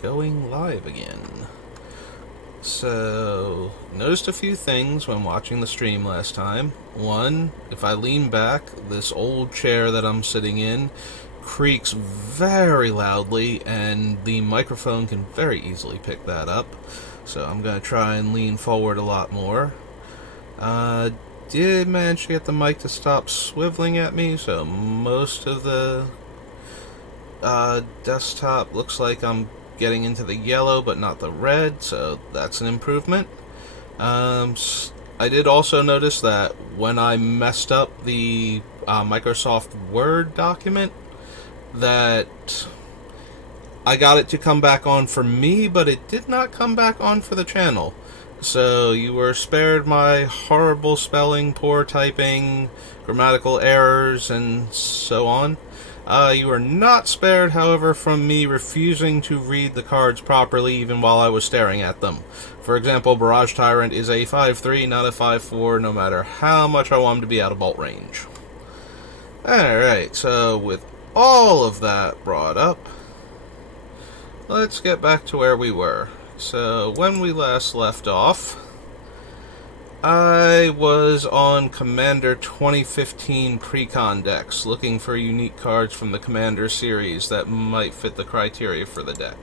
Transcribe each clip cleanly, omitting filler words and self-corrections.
going live again. So, noticed a few things when watching the stream last time. One, if I lean back, this old chair that I'm sitting in creaks very loudly, and the microphone can very easily pick that up. So I'm going to try and lean forward a lot more. Did manage to get the mic to stop swiveling at me, so most of the desktop looks like I'm getting into the yellow but not the red, so that's an improvement. I did also notice that when I messed up the Microsoft Word document, that I got it to come back on for me, but it did not come back on for the channel. So you were spared my horrible spelling, poor typing, grammatical errors, and so on. You were not spared, however, from me refusing to read the cards properly even while I was staring at them. For example, Barrage Tyrant is a 5-3, not a 5-4, no matter how much I want him to be out of bolt range. Alright, so with all of that brought up, let's get back to where we were. So, when we last left off, I was on Commander 2015 Precon decks, looking for unique cards from the Commander series that might fit the criteria for the deck.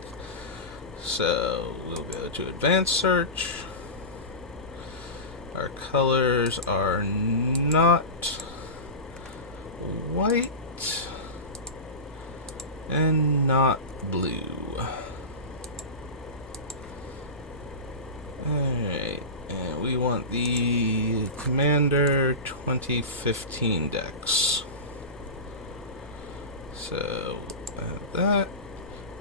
So, we'll go to Advanced Search. Our colors are not white and not blue. Alright, and we want the Commander 2015 decks. So, add that,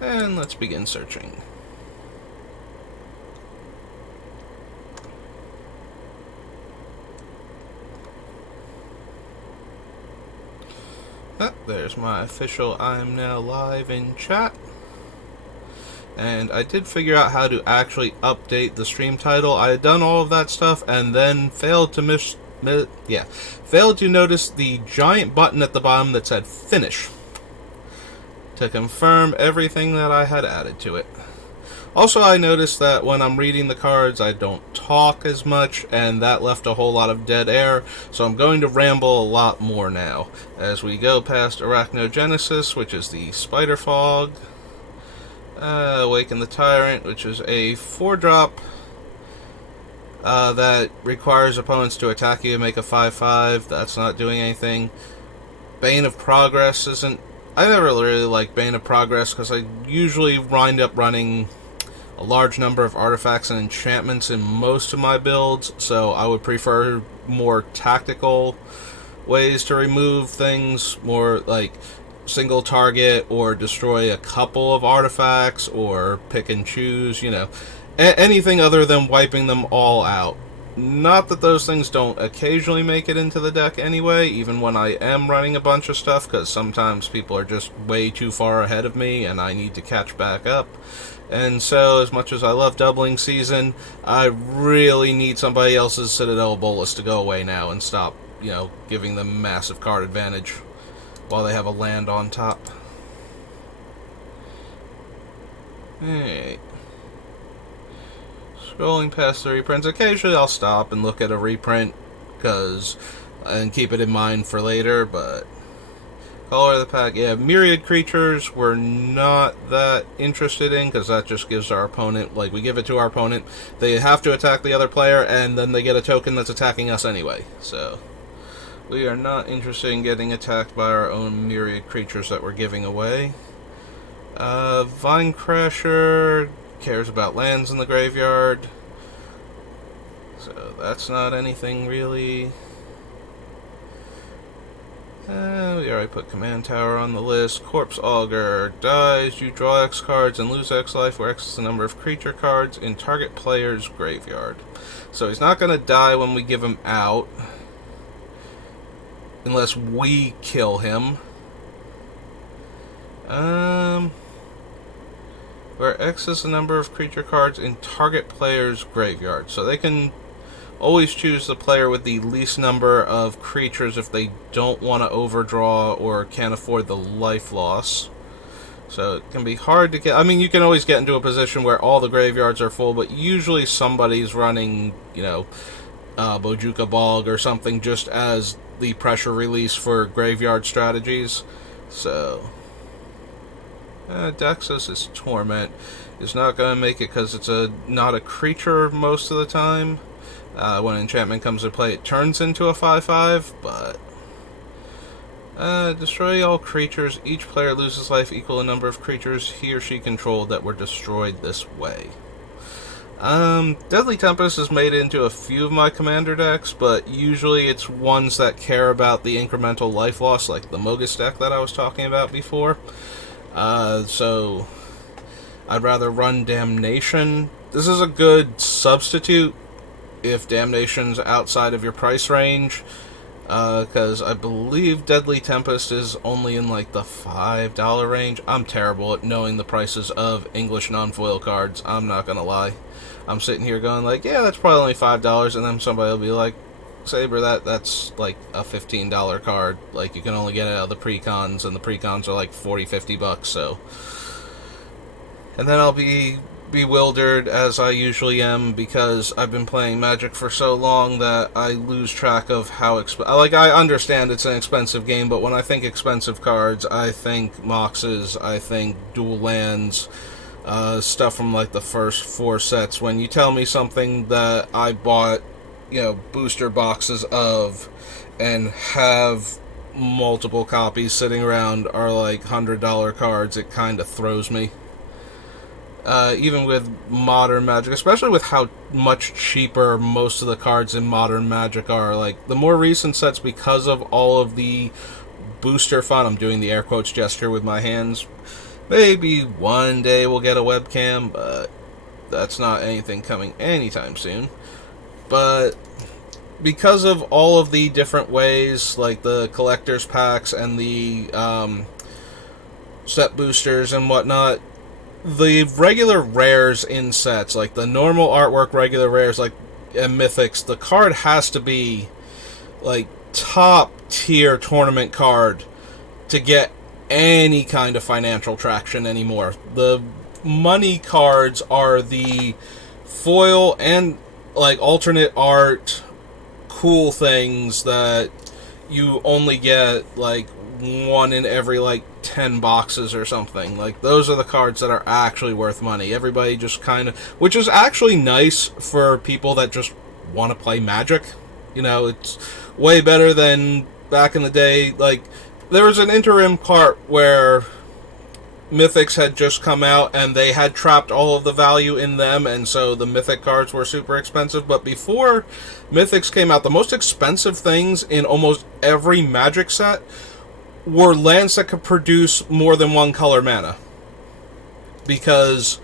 and let's begin searching. There's my official I am now live in chat. And I did figure out how to actually update the stream title. I had done all of that stuff and then failed to failed to notice the giant button at the bottom that said finish to confirm everything that I had added to it. Also, I noticed that when I'm reading the cards, I don't talk as much, and that left a whole lot of dead air, so I'm going to ramble a lot more now. As we go past Arachnogenesis, which is the Spider Fog, Awaken the Tyrant, which is a 4-drop that requires opponents to attack you and make a 5/5. That's not doing anything. Bane of Progress isn't... I never really like Bane of Progress because I usually wind up running a large number of artifacts and enchantments in most of my builds, so I would prefer more tactical ways to remove things, more like single target or destroy a couple of artifacts or pick and choose, you know, anything other than wiping them all out. Not that those things don't occasionally make it into the deck anyway, even when I am running a bunch of stuff, because sometimes people are just way too far ahead of me and I need to catch back up. And so, as much as I love Doubling Season, I really need somebody else's Citadel Bolus to go away now and stop, you know, giving them massive card advantage while they have a land on top. Alright. Scrolling past the reprints. Occasionally I'll stop and look at a reprint and keep it in mind for later, but color of the pack, yeah, Myriad Creatures we're not that interested in, because that just gives our opponent, like, we give it to our opponent, they have to attack the other player, and then they get a token that's attacking us anyway, so we are not interested in getting attacked by our own Myriad Creatures that we're giving away. Vine Crasher cares about lands in the graveyard, so that's not anything really. We already put Command Tower on the list. Corpse Augur dies. You draw X cards and lose X life, where X is the number of creature cards in target player's graveyard. So he's not going to die when we give him out, unless we kill him. Where X is the number of creature cards in target player's graveyard. So they can always choose the player with the least number of creatures if they don't want to overdraw or can't afford the life loss. So it can be hard to get. I mean, you can always get into a position where all the graveyards are full, but usually somebody's running, Bojuka Bog or something just as the pressure release for graveyard strategies. So, Dexus' Torment is not going to make it because it's not a creature most of the time. When enchantment comes to play, it turns into a 5/5, but destroy all creatures. Each player loses life equal to the number of creatures he or she controlled that were destroyed this way. Deadly Tempest is made into a few of my commander decks, but usually it's ones that care about the incremental life loss, like the Mogus deck that I was talking about before. So I'd rather run Damnation. This is a good substitute if Damnation's outside of your price range. Because I believe Deadly Tempest is only in like the $5 range. I'm terrible at knowing the prices of English non-foil cards, I'm not gonna lie. I'm sitting here going like, yeah, that's probably only $5, and then somebody will be like, Saber, that's like a $15 card. Like, you can only get it out of the precons, and the precons are like $40-50, so. And then I'll be bewildered, as I usually am, because I've been playing Magic for so long that I lose track of how I understand it's an expensive game, but when I think expensive cards, I think Moxes, I think dual lands, stuff from like the first 4 sets. When you tell me something that I bought, booster boxes of and have multiple copies sitting around are like $100 cards, it kind of throws me. Even with modern Magic, especially with how much cheaper most of the cards in modern Magic are. Like, the more recent sets, because of all of the booster fun, I'm doing the air quotes gesture with my hands, maybe one day we'll get a webcam, but that's not anything coming anytime soon. But because of all of the different ways, like the collector's packs and the set boosters and whatnot, the regular rares in sets, like the normal artwork regular rares, like and mythics, the card has to be like top tier tournament card to get any kind of financial traction anymore. The money cards are the foil and like alternate art cool things that you only get like one in every like 10 boxes or something. Like, those are the cards that are actually worth money. Everybody just kind of, which is actually nice for people that just want to play Magic. It's way better than back in the day. Like, there was an interim part where Mythics had just come out and they had trapped all of the value in them, and so the Mythic cards were super expensive. But before Mythics came out, the most expensive things in almost every Magic set were lands that could produce more than one color mana. Because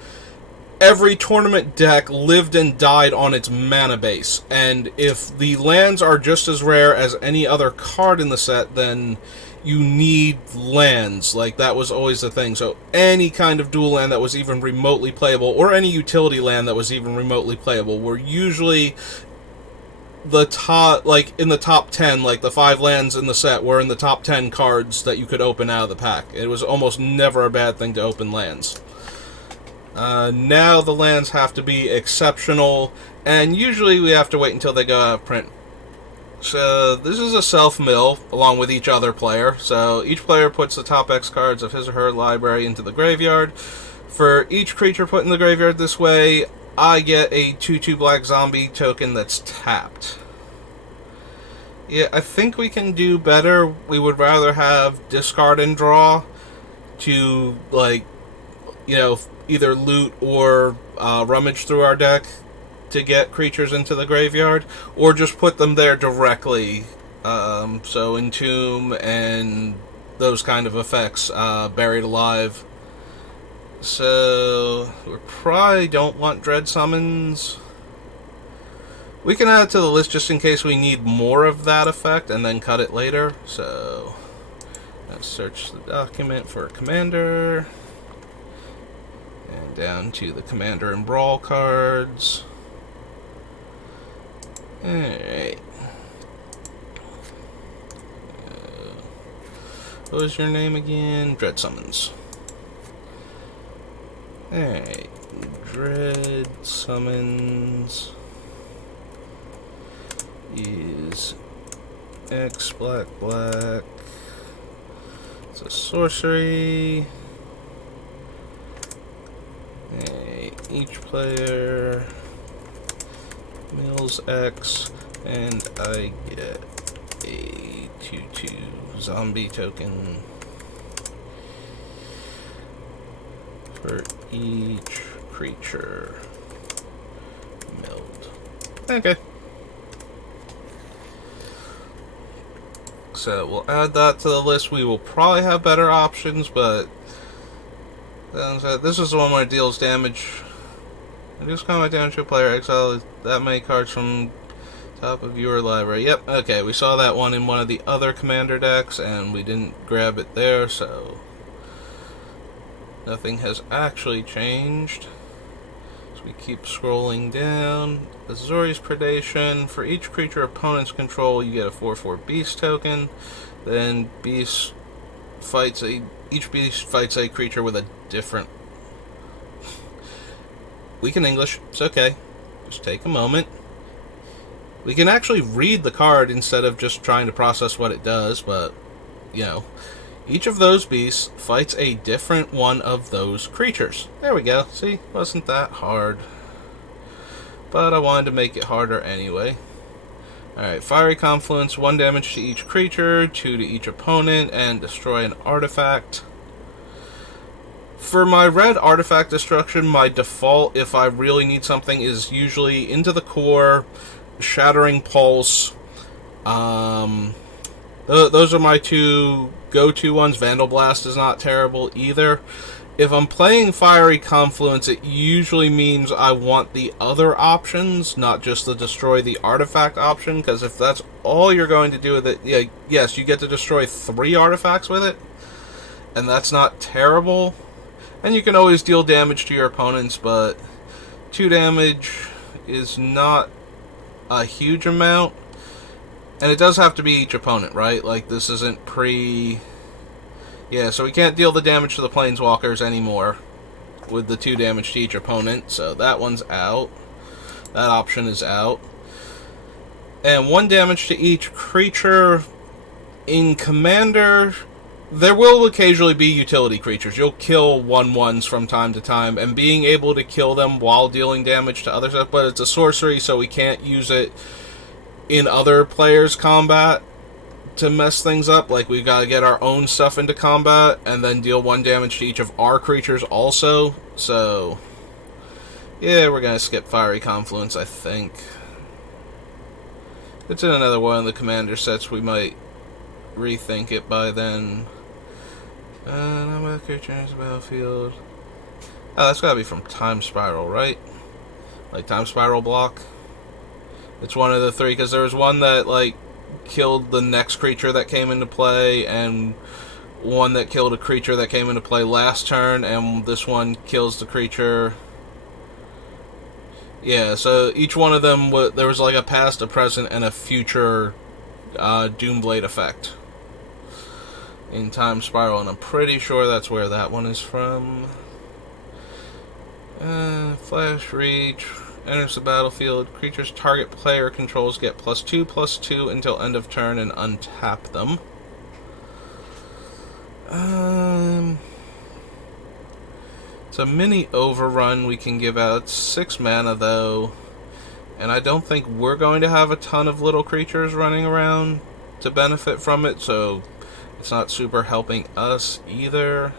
every tournament deck lived and died on its mana base. And if the lands are just as rare as any other card in the set, then you need lands. Like, that was always the thing. So any kind of dual land that was even remotely playable, or any utility land that was even remotely playable, were usually the top, like in the top 10, like the 5 lands in the set were in the top 10 cards that you could open out of the pack. It was almost never a bad thing to open lands. Now the lands have to be exceptional, and usually we have to wait until they go out of print. So this is a self-mill along with each other player. So each player puts the top X cards of his or her library into the graveyard. For each creature put in the graveyard this way, I get a 2/2 black zombie token that's tapped. Yeah, I think we can do better. We would rather have discard and draw to, like, either loot or rummage through our deck to get creatures into the graveyard, or just put them there directly. So Entomb and those kind of effects, Buried Alive. So we probably don't want Dread Summons. We can add it to the list just in case we need more of that effect and then cut it later. So let's search the document for Commander. And down to the Commander and Brawl cards. Alright. What was your name again? Dread Summons. Alright. Dread summons is X black black. It's a sorcery. Each player mills X, and I get a 2/2 zombie token for each creature milled. Okay. So we'll add that to the list. We will probably have better options, but this is the one where it deals damage. Reduce combat damage to a player, exile that many cards from top of your library. Yep, okay, we saw that one in one of the other commander decks, and we didn't grab it there, so nothing has actually changed. So we keep scrolling down. Azorius Predation. For each creature opponents control, you get a 4/4 beast token. Then each beast fights a creature with a different... We can English, it's okay. Just take a moment. We can actually read the card instead of just trying to process what it does, but, you know, each of those beasts fights a different one of those creatures. There we go. See, wasn't that hard. But I wanted to make it harder anyway. Alright, Fiery Confluence, 1 damage to each creature, 2 to each opponent, and destroy an artifact. For my red artifact destruction, my default, if I really need something, is usually Into the Core, Shattering Pulse. Those are my two go-to ones. Vandal Blast is not terrible either. If I'm playing Fiery Confluence, it usually means I want the other options, not just the destroy the artifact option, because if that's all you're going to do with it, yeah, yes, you get to destroy 3 artifacts with it, and that's not terrible. And you can always deal damage to your opponents, but 2 damage is not a huge amount. And it does have to be each opponent, right? Like, this isn't pre... Yeah, so we can't deal the damage to the Planeswalkers anymore with the 2 damage to each opponent, so that one's out. That option is out. And 1 damage to each creature. In Commander, there will occasionally be utility creatures. You'll kill 1/1s from time to time, and being able to kill them while dealing damage to other stuff, but it's a sorcery, so we can't use it in other players' combat to mess things up. Like, we gotta get our own stuff into combat and then deal 1 damage to each of our creatures also. So yeah, we're gonna skip Fiery Confluence, I think. If it's in another one of the commander sets, we might rethink it by then. No creatures in the battlefield. Oh, that's gotta be from Time Spiral, right? Like Time Spiral block. It's one of the 3, because there was one that, like, killed the next creature that came into play, and one that killed a creature that came into play last turn, and this one kills the creature. Yeah, so each one of them, there was like a past, a present, and a future Doomblade effect in Time Spiral, and I'm pretty sure that's where that one is from. Flash Reach. Enters the battlefield. Creatures target player controls get +2/+2 until end of turn and untap them. It's a mini overrun we can give out. It's 6 mana though, and I don't think we're going to have a ton of little creatures running around to benefit from it, so it's not super helping us either.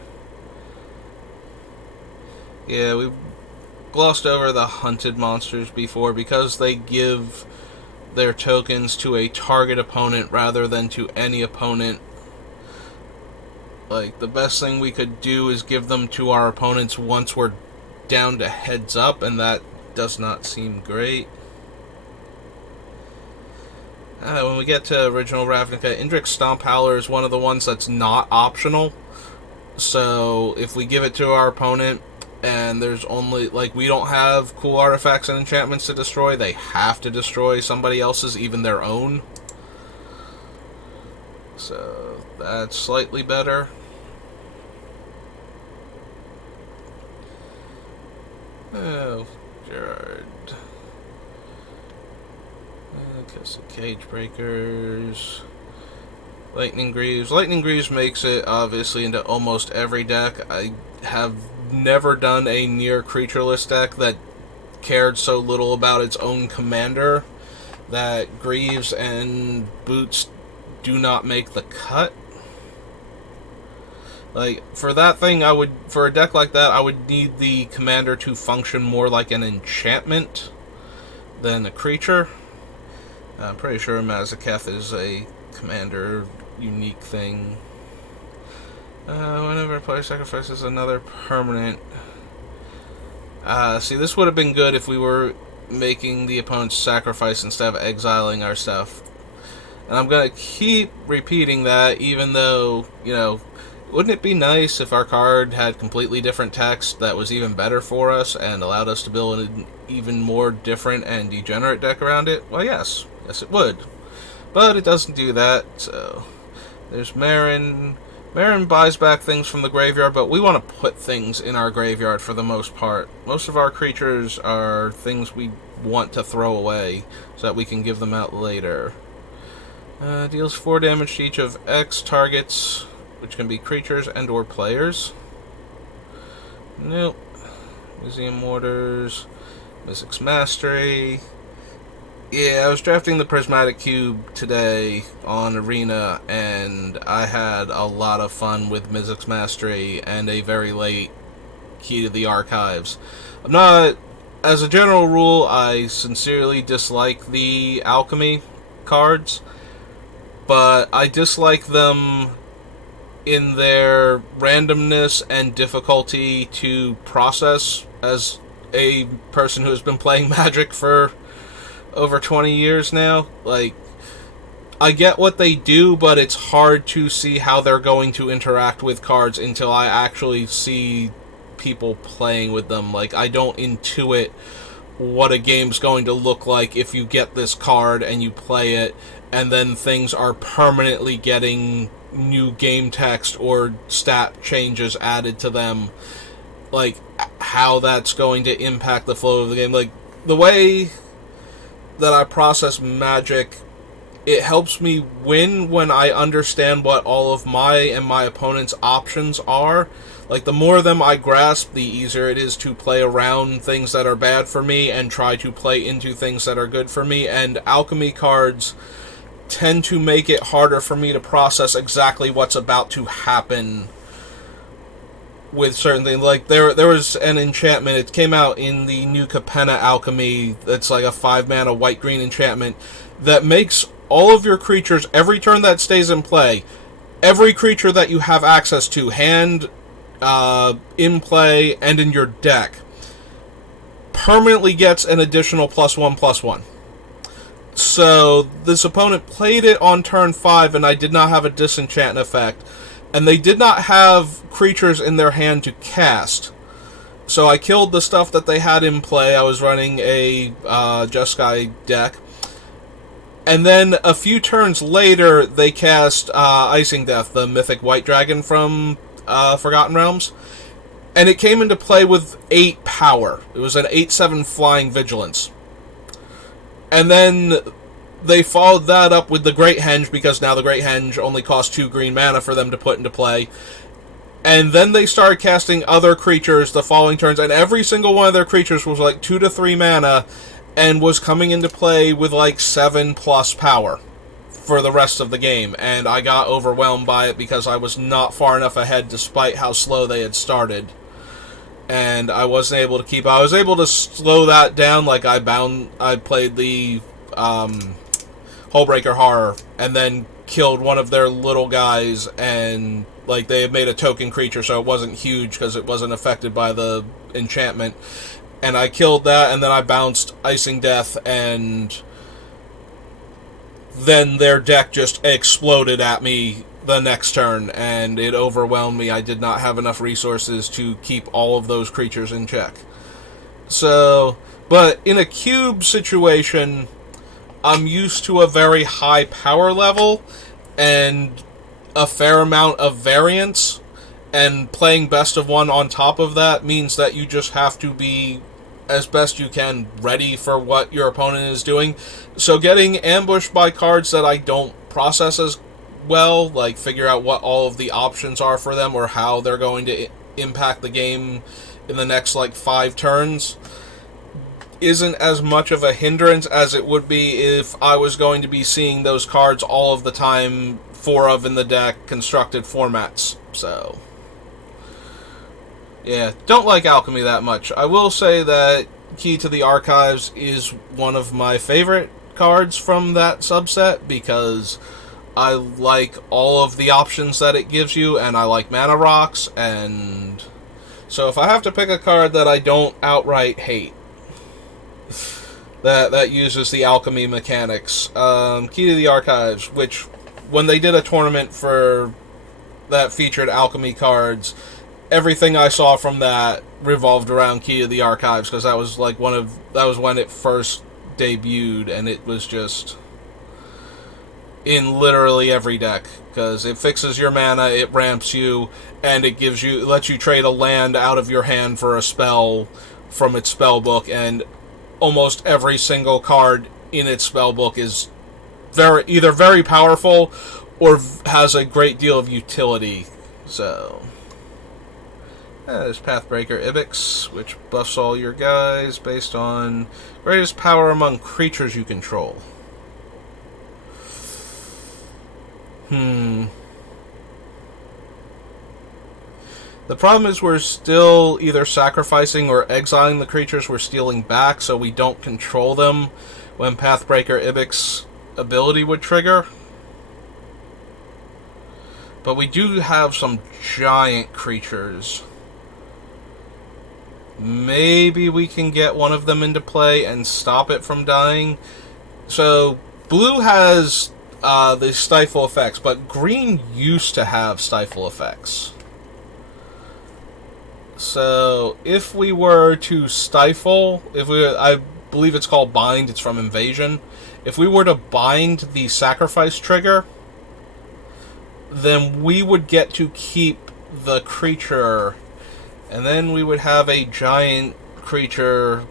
Yeah, we glossed over the hunted monsters before because they give their tokens to a target opponent rather than to any opponent. Like, the best thing we could do is give them to our opponents once we're down to heads up, and that does not seem great. When we get to original Ravnica, Indrix Stomp Howler is one of the ones that's not optional. So if we give it to our opponent and there's only, like, we don't have cool artifacts and enchantments to destroy, they have to destroy somebody else's, even their own. So that's slightly better. Oh, Gerard. Cage Breakers. Lightning Greaves. Lightning Greaves makes it, obviously, into almost every deck. I have never done a near creatureless deck that cared so little about its own commander that Greaves and Boots do not make the cut. Like, for that thing, for a deck like that, I would need the commander to function more like an enchantment than a creature. I'm pretty sure Mazaketh is a commander unique thing. Whenever a player sacrifices another permanent. See, this would have been good if we were making the opponent's sacrifice instead of exiling our stuff. And I'm going to keep repeating that, even though, wouldn't it be nice if our card had completely different text that was even better for us and allowed us to build an even more different and degenerate deck around it? Well, yes. Yes, it would. But it doesn't do that, so... There's Marin. Marin buys back things from the graveyard, but we want to put things in our graveyard for the most part. Most of our creatures are things we want to throw away so that we can give them out later. Deals 4 damage to each of X targets, which can be creatures and or players. Nope. Museum Mortars. Mystic's Mastery. Yeah, I was drafting the Prismatic Cube today on Arena, and I had a lot of fun with Mystic's Mastery and a very late Key to the Archives. As a general rule, I sincerely dislike the Alchemy cards, but I dislike them in their randomness and difficulty to process as a person who has been playing Magic for over 20 years now. Like, I get what they do, but it's hard to see how they're going to interact with cards until I actually see people playing with them. Like, I don't intuit what a game's going to look like if you get this card and you play it, and then things are permanently getting new game text or stat changes added to them. Like, how that's going to impact the flow of the game. Like, the way that I process Magic, it helps me win when I understand what all of my and my opponent's options are. Like, the more of them I grasp, the easier it is to play around things that are bad for me and try to play into things that are good for me. And Alchemy cards tend to make it harder for me to process exactly what's about to happen with certain things. Like, there was an enchantment. It came out in the new Capenna Alchemy. That's like a 5-mana white-green enchantment that makes all of your creatures, every turn that stays in play, every creature that you have access to, hand, in play, and in your deck, permanently gets an additional +1/+1. So, this opponent played it on turn 5, and I did not have a disenchant effect. And they did not have creatures in their hand to cast. So I killed the stuff that they had in play. I was running a Jeskai deck. And then a few turns later, they cast Icing Death, the mythic white dragon from Forgotten Realms. And it came into play with 8 power. It was an 8/7 flying vigilance. And then they followed that up with the Great Henge, because now the Great Henge only costs 2 green mana for them to put into play. And then they started casting other creatures the following turns, and every single one of their creatures was like 2 to 3 mana, and was coming into play with like 7+ power for the rest of the game. And I got overwhelmed by it because I was not far enough ahead despite how slow they had started. And I wasn't able to keep... I was able to slow that down. Like, I played the Hullbreaker Horror, and then killed one of their little guys, and like they had made a token creature, so it wasn't huge because it wasn't affected by the enchantment. And I killed that, and then I bounced Icing Death, and then their deck just exploded at me the next turn, and it overwhelmed me. I did not have enough resources to keep all of those creatures in check. So, but in a cube situation, I'm used to a very high power level and a fair amount of variance, and playing best of one on top of that means that you just have to be as best you can ready for what your opponent is doing. So getting ambushed by cards that I don't process as well, like figure out what all of the options are for them or how they're going to impact the game in the next like 5 turns, isn't as much of a hindrance as it would be if I was going to be seeing those cards all of the time, 4 of in the deck, constructed formats. So yeah, don't like Alchemy that much. I will say that Key to the Archives is one of my favorite cards from that subset because I like all of the options that it gives you, and I like mana rocks, and so if I have to pick a card that I don't outright hate, that uses the alchemy mechanics, Key to the Archives, which when they did a tournament for that featured alchemy cards, everything I saw from that revolved around Key to the Archives, because that was like that was when it first debuted, and it was just in literally every deck, because it fixes your mana, it ramps you, and it lets you trade a land out of your hand for a spell from its spellbook, and almost every single card in its spellbook is either very powerful or has a great deal of utility. So there's Pathbreaker Ibex, which buffs all your guys based on greatest power among creatures you control. The problem is we're still either sacrificing or exiling the creatures we're stealing back, so we don't control them when Pathbreaker Ibex ability would trigger. But we do have some giant creatures. Maybe we can get one of them into play and stop it from dying. So blue has the stifle effects, but green used to have stifle effects. So if we were to stifle, I believe it's called bind, it's from Invasion. If we were to bind the sacrifice trigger, then we would get to keep the creature, and then we would have a giant creature,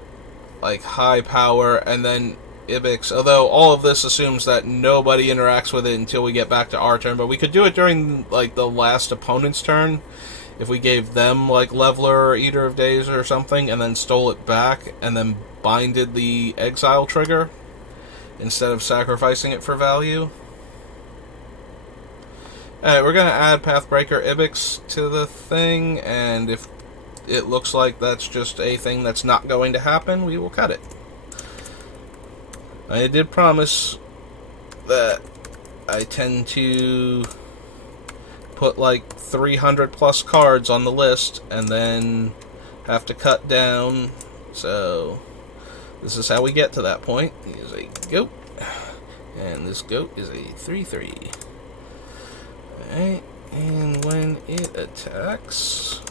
like high power, and then Ibex, although all of this assumes that nobody interacts with it until we get back to our turn, but we could do it during like the last opponent's turn, if we gave them like Leveler or Eater of Days or something, and then stole it back, and then binded the exile trigger, instead of sacrificing it for value. Alright, we're going to add Pathbreaker Ibex to the thing, and if it looks like that's just a thing that's not going to happen, we will cut it. I did promise that I tend to put like 300 plus cards on the list and then have to cut down, so this is how we get to that point. Here's a goat, and this goat is a 3/3. Alright, and when it attacks,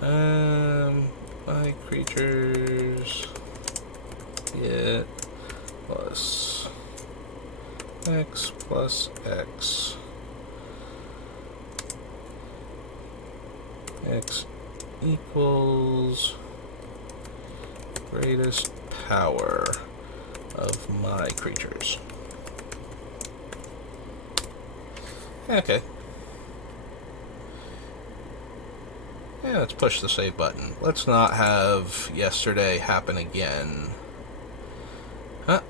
my creatures get plus X plus X. X equals greatest power of my creatures. Okay. Yeah, let's push the save button. Let's not have yesterday happen again. Huh.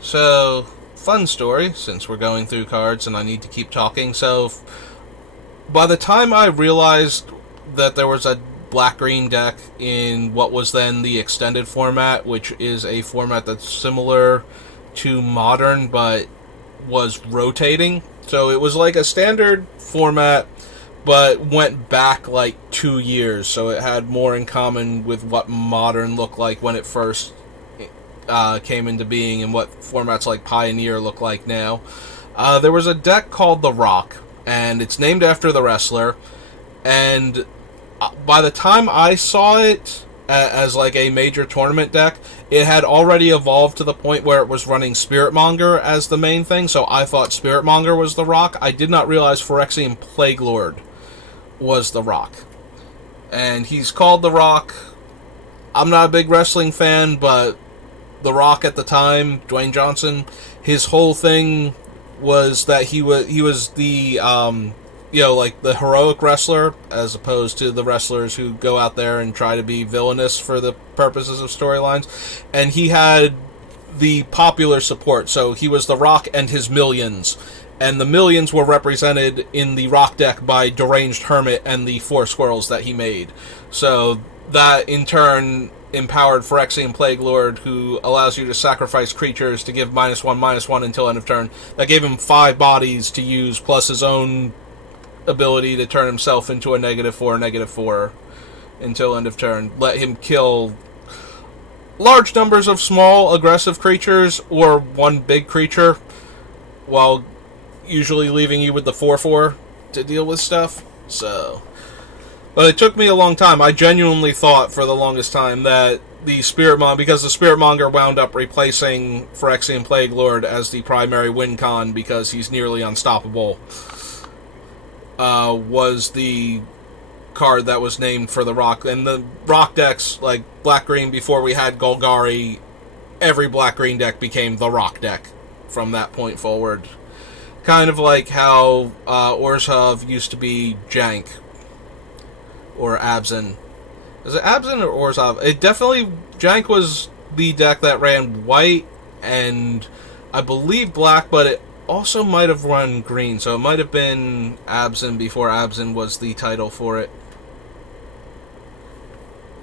So, fun story, since we're going through cards and I need to keep talking. So, by the time I realized that there was a black-green deck in what was then the extended format, which is a format that's similar to Modern, but was rotating. So it was like a standard format, but went back like 2 years, so it had more in common with what Modern looked like when it first came into being and what formats like Pioneer look like now. There was a deck called The Rock, and it's named after the wrestler, and by the time I saw it as like a major tournament deck, it had already evolved to the point where it was running Spiritmonger as the main thing, so I thought Spiritmonger was The Rock. I did not realize Phyrexian Plaguelord was The Rock. And he's called The Rock I'm not a big wrestling fan, but The Rock at the time, Dwayne Johnson, his whole thing was that he was the like the heroic wrestler, as opposed to the wrestlers who go out there and try to be villainous for the purposes of storylines. And he had the popular support, so he was The Rock and his millions. And the millions were represented in the Rock deck by Deranged Hermit and the 4 squirrels that he made. So that, in turn, empowered Phyrexian Plague Lord, who allows you to sacrifice creatures to give -1/-1 until end of turn. That gave him 5 bodies to use, plus his own ability to turn himself into a -4/-4 until end of turn. Let him kill large numbers of small, aggressive creatures, or one big creature, while usually leaving you with the 4/4 to deal with stuff. So, but it took me a long time. I genuinely thought for the longest time that the Spirit Monger, because the Spirit Monger wound up replacing Phyrexian Plague Lord as the primary win con because he's nearly unstoppable, was the card that was named for the Rock. And the Rock decks, like Black-Green, before we had Golgari, every Black-Green deck became the Rock deck from that point forward. Kind of like how Orzhov used to be Jank, or Abzan. Is it Abzan or Orzhov? It definitely, Jank was the deck that ran white and I believe black, but it also might have run green, so it might have been Abzan before Abzan was the title for it.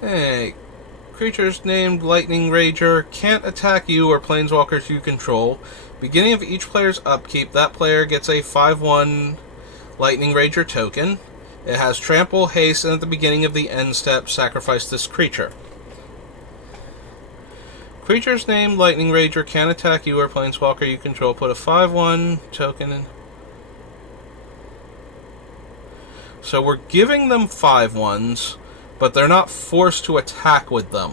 Hey, creatures named Lightning Rager can't attack you or planeswalkers you control. Beginning of each player's upkeep, that player gets a 5/1 Lightning Rager token. It has trample, haste, and at the beginning of the end step, sacrifice this creature. Creatures named Lightning Rager can attack you or planeswalker you control. Put a 5/1 token in. So we're giving them 5/1s, but they're not forced to attack with them.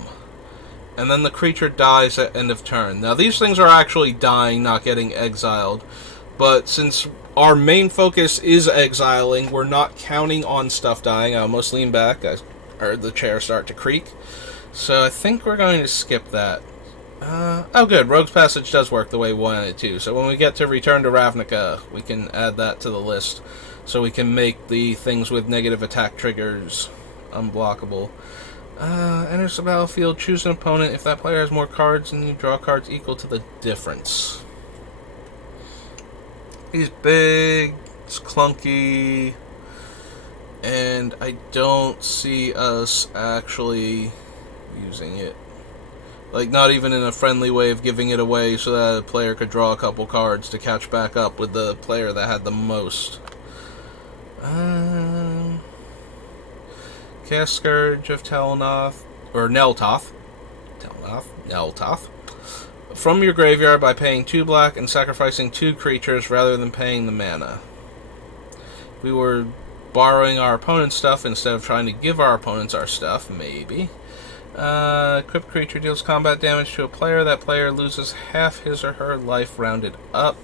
And then the creature dies at end of turn. Now these things are actually dying, not getting exiled. But since our main focus is exiling, we're not counting on stuff dying. I almost lean back. I heard the chair start to creak. So I think we're going to skip that. Oh good, Rogue's Passage does work the way we wanted it to. So when we get to Return to Ravnica, we can add that to the list. So we can make the things with negative attack triggers unblockable. Enters the battlefield, choose an opponent. If that player has more cards, and you draw cards equal to the difference. He's big, it's clunky, and I don't see us actually using it. Like, not even in a friendly way of giving it away so that a player could draw a couple cards to catch back up with the player that had the most. Cast Scourge of Telnoth, or Neltoth. Neltoth. From your graveyard by paying 2 black and sacrificing 2 creatures rather than paying the mana. If we were borrowing our opponent's stuff instead of trying to give our opponents our stuff, maybe. Equipped creature deals combat damage to a player. That player loses half his or her life rounded up.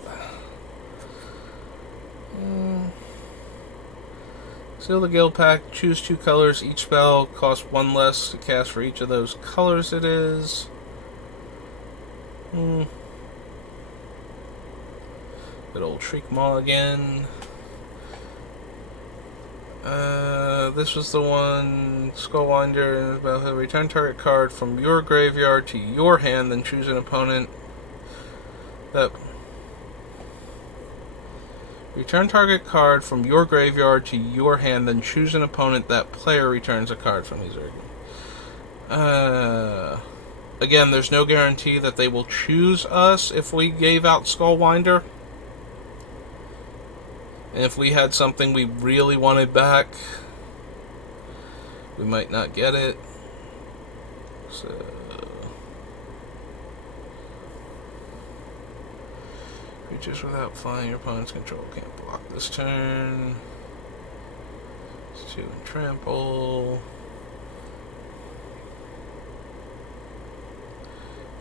Seal the Guild Pact. Choose 2 colors. Each spell costs 1 less to cast for each of those colors it is. Good old Shriek Maw again. This was the one, Skullwinder, about return target card from your graveyard to your hand, then choose an opponent that... Return target card from your graveyard to your hand, then choose an opponent that player returns a card from his graveyard. Again, there's no guarantee that they will choose us if we gave out Skullwinder. And if we had something we really wanted back, we might not get it. So... Creatures without flying your opponent's control can't block this turn. It's 2 and trample.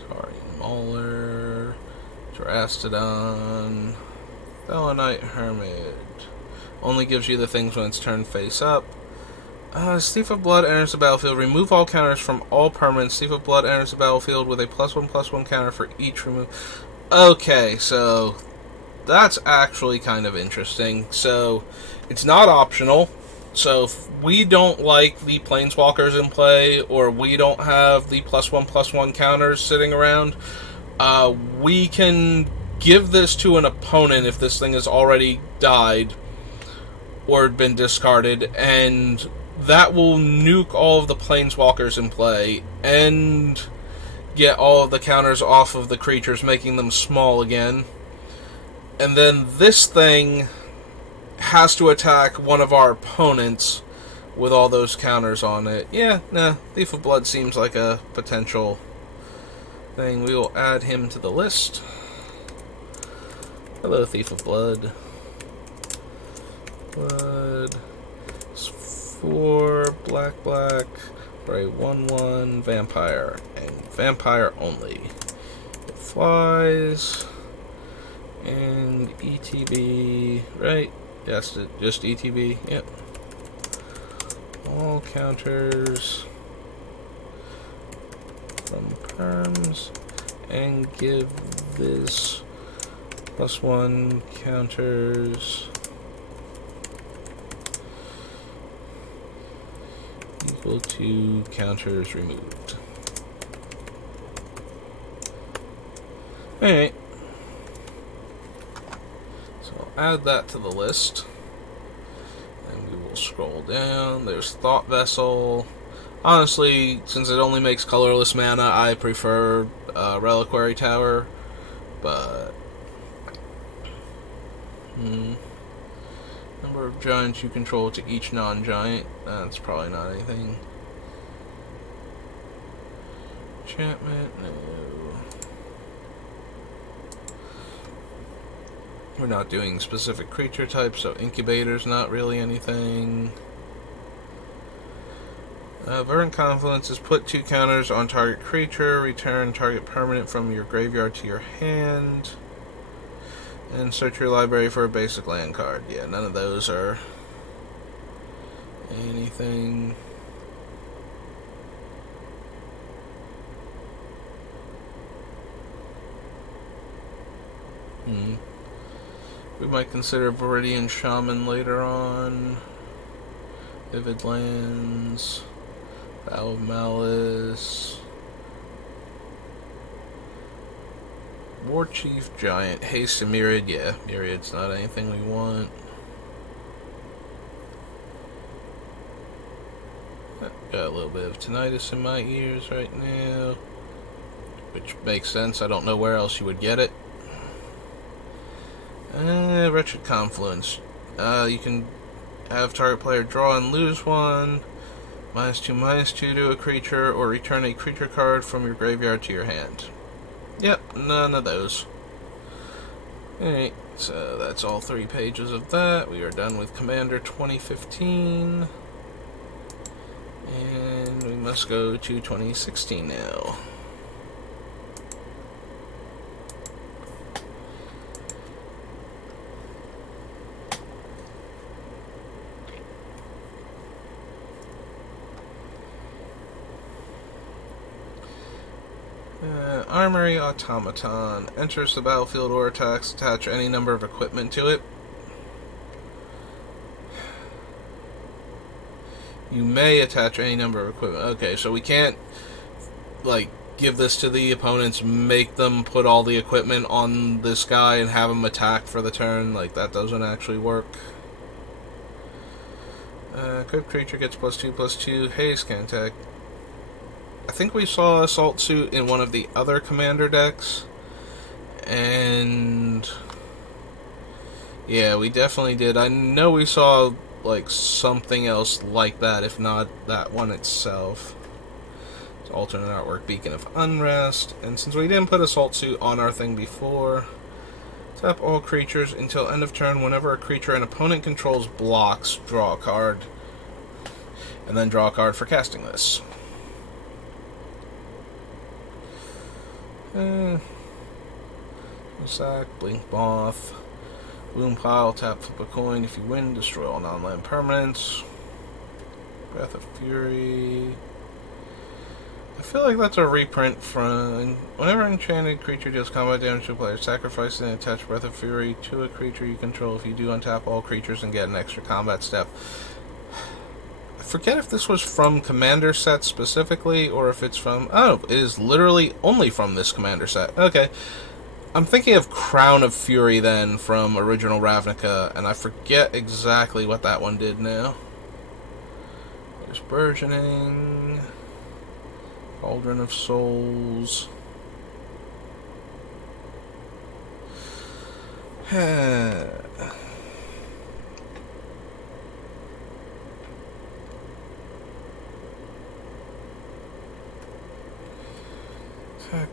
Tarian Mauler. Drastodon. Felonite Hermit. Only gives you the things when it's turned face up. Thief of Blood enters the battlefield. Remove all counters from all permanents. Thief of Blood enters the battlefield with a +1/+1 counter for each remove. Okay, so that's actually kind of interesting. So it's not optional. So if we don't like the Planeswalkers in play, or we don't have the +1/+1 counters sitting around, we can give this to an opponent if this thing has already died or been discarded, and that will nuke all of the Planeswalkers in play and get all of the counters off of the creatures, making them small again. And then this thing has to attack one of our opponents with all those counters on it. Yeah, nah, Thief of Blood seems like a potential thing. We will add him to the list. Hello, Thief of Blood. Blood. It's 4 black for a 1/1 vampire, and vampire only. It flies, and ETB, right? Yes, just ETB, yep. All counters from perms, and give this +1 counters equal to counters removed. Alright. So I'll add that to the list. And we will scroll down. There's Thought Vessel. Honestly, since it only makes colorless mana, I prefer Reliquary Tower. But number of giants you control to each non-giant. That's probably not anything. Enchantment, no. We're not doing specific creature types, so Incubator's not really anything. Verdant Confluence is put 2 counters on target creature, return target permanent from your graveyard to your hand, and search your library for a basic land card. Yeah, none of those are anything. We might consider Viridian Shaman later on. Vivid Lands. Vow of Malice. War Chief Giant. Haste to Myriad. Yeah, Myriad's not anything we want. Got a little bit of tinnitus in my ears right now, which makes sense. I don't know where else you would get it. Wretched Confluence. You can have target player draw and lose 1. -2/-2 to a creature, or return a creature card from your graveyard to your hand. Yep, none of those. Alright, so that's all 3 pages of that. We are done with Commander 2015. And we must go to 2016 now. Armory Automaton. Enters the battlefield or attacks. Attach any number of equipment to it. You may attach any number of equipment. Okay, so we can't, like, give this to the opponents, make them put all the equipment on this guy and have him attack for the turn. Like, that doesn't actually work. Equipped creature gets +2/+2. Haze can attack. I think we saw Assault Suit in one of the other commander decks. And yeah, we definitely did. I know we saw like something else like that, if not that one itself. It's alternate artwork, Beacon of Unrest. And since we didn't put Assault Suit on our thing before, tap all creatures until end of turn. Whenever a creature an opponent controls blocks, draw a card. And then draw a card for casting this. Sack, Blink Moth, Bloom Pile, tap, flip a coin. If you win, destroy all non-land permanents. Breath of Fury. I feel like that's a reprint from... Whenever an enchanted creature deals combat damage to a player, sacrifice and attach Breath of Fury to a creature you control. If you do, untap all creatures and get an extra combat step. I forget if this was from Commander set specifically, or if it's from... Oh, it is literally only from this Commander set. Okay. I'm thinking of Crown of Fury then, from original Ravnica, and I forget exactly what that one did now. There's Burgeoning... Cauldron of Souls. Attack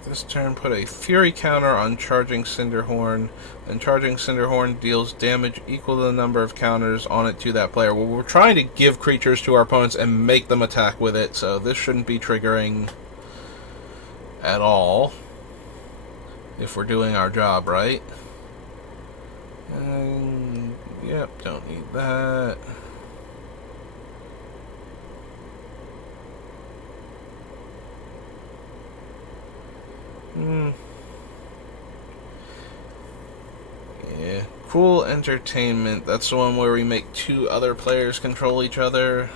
this turn, put a Fury counter on Charging Cinderhorn, and Charging Cinderhorn deals damage equal to the number of counters on it to that player. Well, we're trying to give creatures to our opponents and make them attack with it, so this shouldn't be triggering at all, if we're doing our job right. Yep, don't need that. Yeah, Cruel Entertainment. That's the one where we make two other players control each other.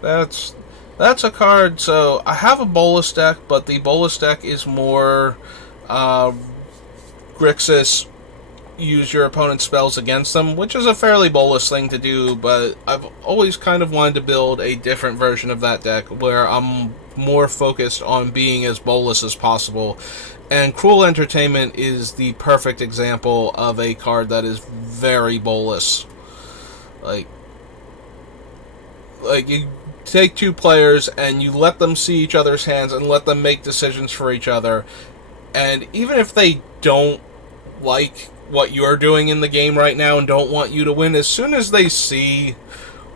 That's a card. So I have a Bolus deck, but the Bolus deck is more Grixis, use your opponent's spells against them, which is a fairly Bolus thing to do, but I've always kind of wanted to build a different version of that deck where I'm more focused on being as Bolus as possible. And Cruel Entertainment is the perfect example of a card that is very Bolus. Like you take two players and you let them see each other's hands and let them make decisions for each other. And even if they don't like what you're doing in the game right now and don't want you to win, as soon as they see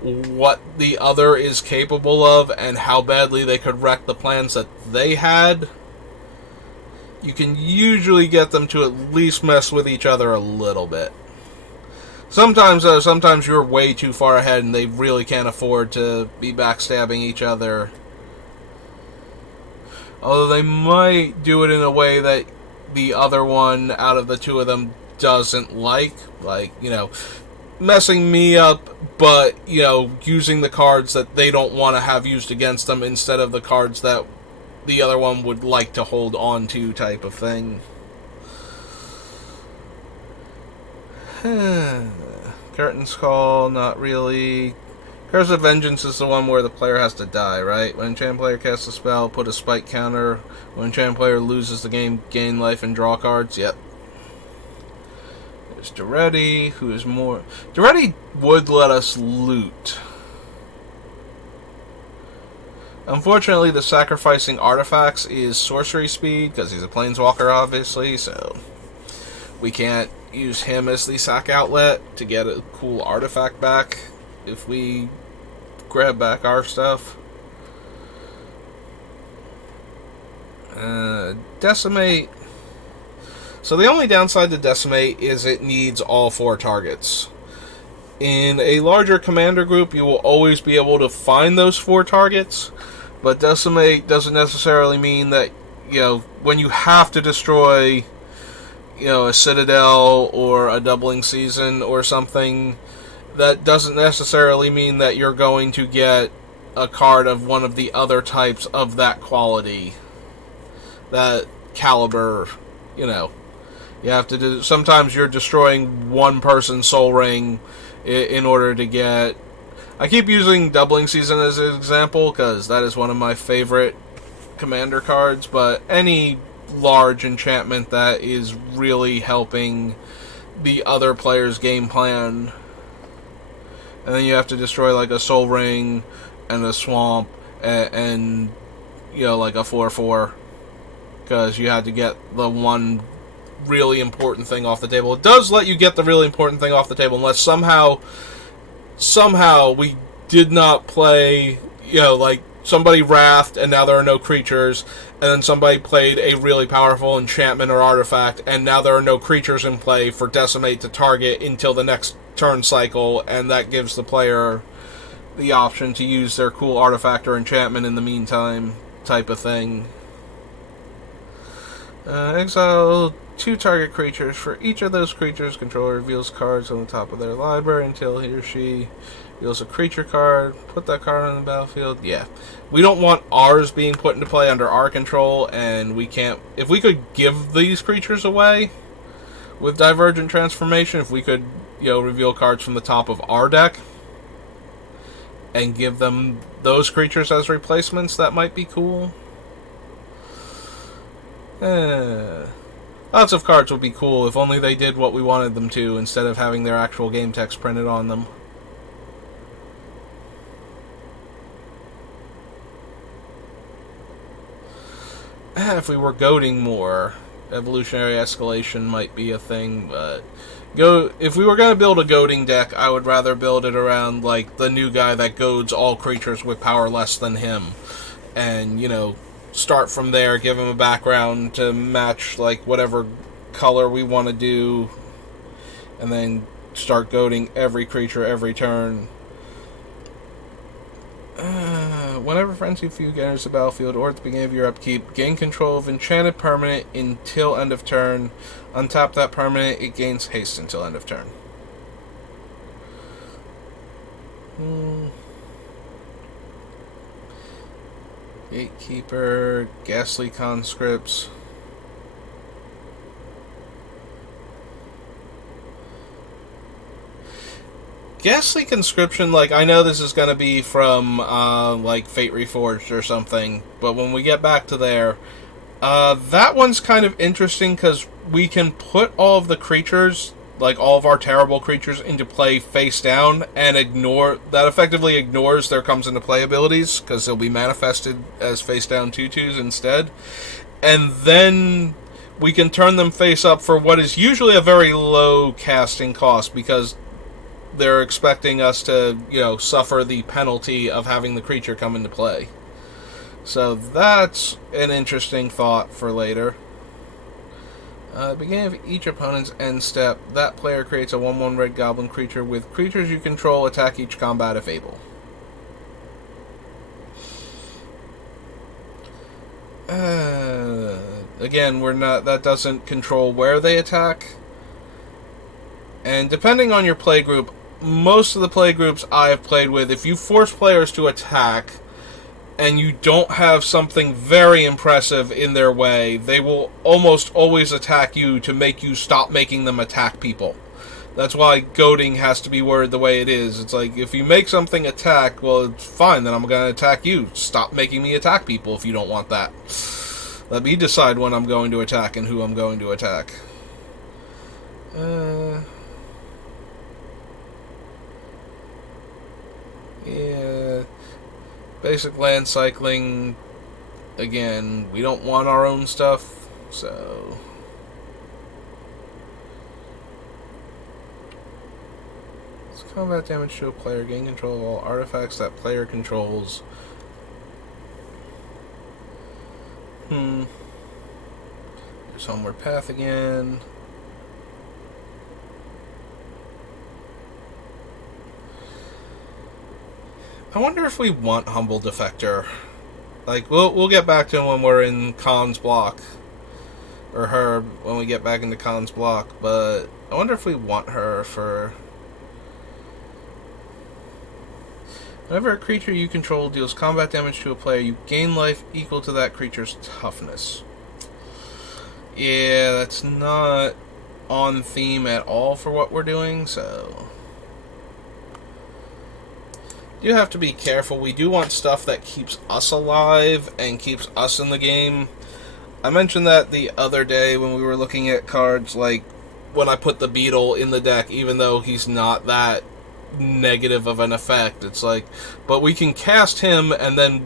what the other is capable of and how badly they could wreck the plans that they had, you can usually get them to at least mess with each other a little bit. Sometimes, though, sometimes you're way too far ahead and they really can't afford to be backstabbing each other. Although they might do it in a way that the other one out of the two of them doesn't like, you know, messing me up, but, you know, using the cards that they don't want to have used against them instead of the cards that the other one would like to hold on to, type of thing. Curtain's Call, not really. Curse of Vengeance is the one where the player has to die, right? When enchanted player casts a spell, put a spike counter. When enchanted player loses the game, gain life and draw cards. Yep. There's Duretti, who is more... Duretti would let us loot. Unfortunately, the sacrificing artifacts is sorcery speed, because he's a planeswalker, obviously, so we can't use him as the sack outlet to get a cool artifact back if we grab back our stuff. Decimate. So the only downside to Decimate is it needs all 4 targets. In a larger commander group, you will always be able to find those 4 targets, but Decimate doesn't necessarily mean that, you know, when you have to destroy, you know, a Citadel or a Doubling Season or something, that doesn't necessarily mean that you're going to get a card of one of the other types of that quality, that caliber, you know. You have to do... Sometimes you're destroying one person's Soul Ring in order to get... I keep using Doubling Season as an example, because that is one of my favorite commander cards, but any large enchantment that is really helping the other player's game plan. And then you have to destroy like a Soul Ring and a Swamp and you know, like a 4/4, because you had to get the one really important thing off the table. It does let you get the really important thing off the table unless somehow we did not play, you know, like somebody wrathed and now there are no creatures, and then somebody played a really powerful enchantment or artifact and now there are no creatures in play for Decimate to target until the next turn cycle, and that gives the player the option to use their cool artifact or enchantment in the meantime, type of thing. Exile 2 target creatures. For each of those creatures, controller reveals cards on the top of their library until he or she reveals a creature card. Put that card on the battlefield. Yeah. We don't want ours being put into play under our control, and we can't... If we could give these creatures away with Divergent Transformation, if we could, reveal cards from the top of our deck and give them those creatures as replacements, that might be cool. Lots of cards would be cool if only they did what we wanted them to, instead of having their actual game text printed on them. If we were goading more, evolutionary escalation might be a thing, but if we were going to build a goading deck, I would rather build it around like the new guy that goads all creatures with power less than him, and start from there, give him a background to match like whatever color we want to do, and then start goading every creature every turn. Whenever Frenzy Fugue enters the battlefield or at the beginning of your upkeep, gain control of enchanted permanent until end of turn. Untap that permanent, it gains haste until end of turn. Gatekeeper, Ghastly Conscripts. Ghastly Conscription, I know this is going to be from, Fate Reforged or something, but when we get back to there, that one's kind of interesting because we can put all of the creatures, all of our terrible creatures, into play face down, and that effectively ignores their comes into play abilities, because they'll be manifested as face down 2/2s instead. And then we can turn them face up for what is usually a very low casting cost, because they're expecting us to, suffer the penalty of having the creature come into play. So that's an interesting thought for later. At the beginning of each opponent's end step, that player creates a 1/1 red goblin creature with creatures you control attack each combat if able. Again, that doesn't control where they attack. And depending on your play group, most of the play groups I've played with, if you force players to attack and you don't have something very impressive in their way, they will almost always attack you to make you stop making them attack people. That's why goading has to be worded the way it is. It's like, if you make something attack, well, it's fine, then I'm going to attack you. Stop making me attack people if you don't want that. Let me decide when I'm going to attack and who I'm going to attack. Yeah, basic land cycling. Again, we don't want our own stuff, so it's combat damage to a player. Gain control of all artifacts that player controls. There's Homeward Path again. I wonder if we want Humble Defector. We'll get back to him when we're in Khan's block. Or her, when we get back into Khan's block. But I wonder if we want her for... Whenever a creature you control deals combat damage to a player, you gain life equal to that creature's toughness. Yeah, that's not on theme at all for what we're doing, so... You have to be careful. We do want stuff that keeps us alive and keeps us in the game. I mentioned that the other day when we were looking at cards, when I put the Beetle in the deck, even though he's not that negative of an effect. It's but we can cast him and then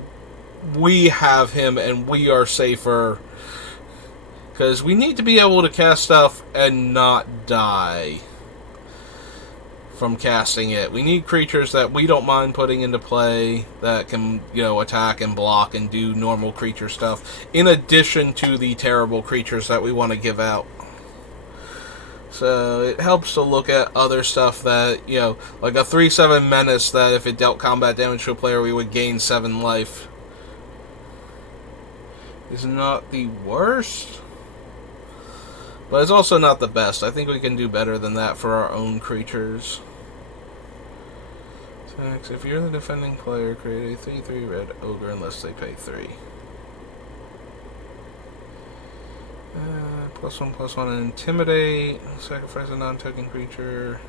we have him and we are safer. Because we need to be able to cast stuff and not die. from casting it. We need creatures that we don't mind putting into play that can, attack and block and do normal creature stuff, in addition to the terrible creatures that we want to give out. So it helps to look at other stuff that, like a 3/7 menace that if it dealt combat damage to a player, we would gain 7 life. Is not the worst, but it's also not the best. I think we can do better than that for our own creatures. If you're the defending player, create a 3/3 red ogre unless they pay 3. +1/+1 and intimidate. Sacrifice a non-token creature.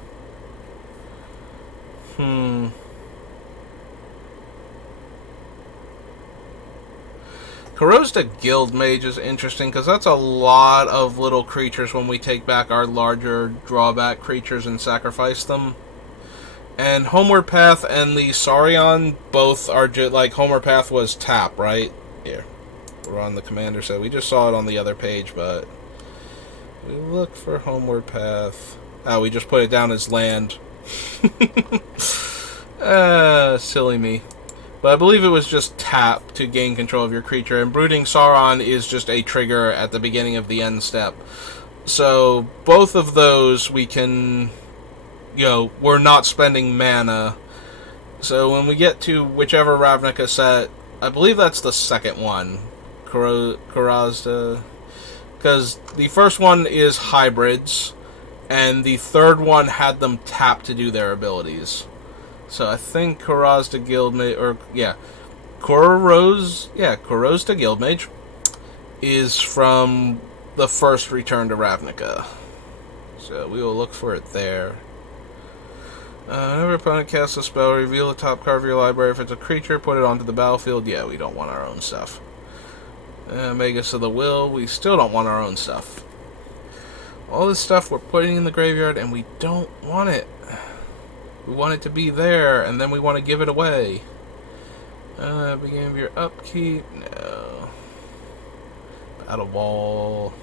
Corrodes the Guild Mage is interesting because that's a lot of little creatures when we take back our larger drawback creatures and sacrifice them. And Homeward Path and the Saurion both are like Homeward Path was tap, right? Here. We're on the commander set. We just saw it on the other page, but we look for Homeward Path. Oh, we just put it down as land. Silly me. But I believe it was just tap to gain control of your creature, and Brooding Sauron is just a trigger at the beginning of the end step. So both of those we can, we're not spending mana. So when we get to whichever Ravnica set, I believe that's the second one, Karazda, because the first one is hybrids, and the third one had them tap to do their abilities. So I think Corrodes the Guildmage, Corrodes the Guildmage is from the first Return to Ravnica. So we will look for it there. Whenever opponent casts a spell, reveal the top card of your library. If it's a creature, put it onto the battlefield. Yeah, we don't want our own stuff. Magus of the Will, we still don't want our own stuff. All this stuff we're putting in the graveyard, and we don't want it. We want it to be there, and then we want to give it away. Beginning of your upkeep? No. Battle Ball.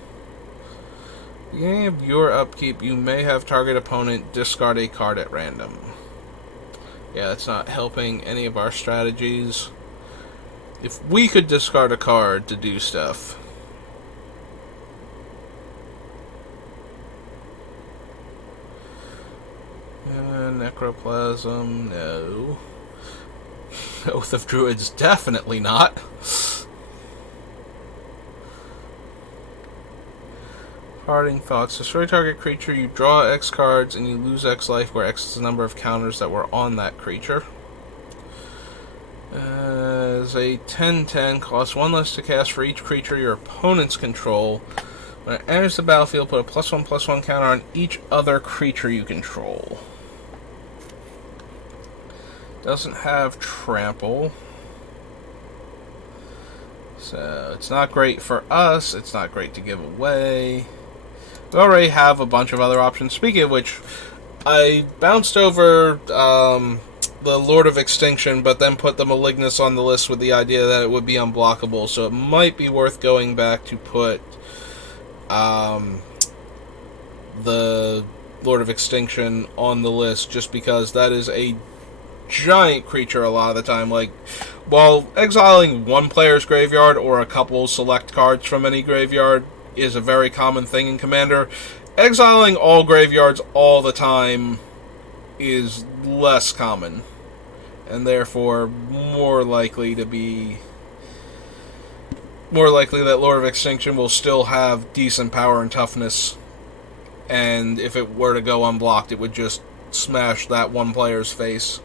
Beginning of your upkeep, you may have target opponent discard a card at random. Yeah, that's not helping any of our strategies. If we could discard a card to do stuff. Necroplasm, no. Oath of Druids, definitely not. Parting Thoughts. Destroy target creature, you draw X cards, and you lose X life, where X is the number of counters that were on that creature. As a 10/10, costs 1 less to cast for each creature your opponents control. When it enters the battlefield, put a +1/+1 counter on each other creature you control. Doesn't have trample. So it's not great for us. It's not great to give away. We already have a bunch of other options. Speaking of which, I bounced over the Lord of Extinction, but then put the Malignus on the list with the idea that it would be unblockable. So it might be worth going back to put the Lord of Extinction on the list, just because that is a giant creature a lot of the time. Like, while exiling one player's graveyard or a couple select cards from any graveyard is a very common thing in Commander, exiling all graveyards all the time is less common, and therefore more likely that Lord of Extinction will still have decent power and toughness, and if it were to go unblocked, it would just smash that one player's face.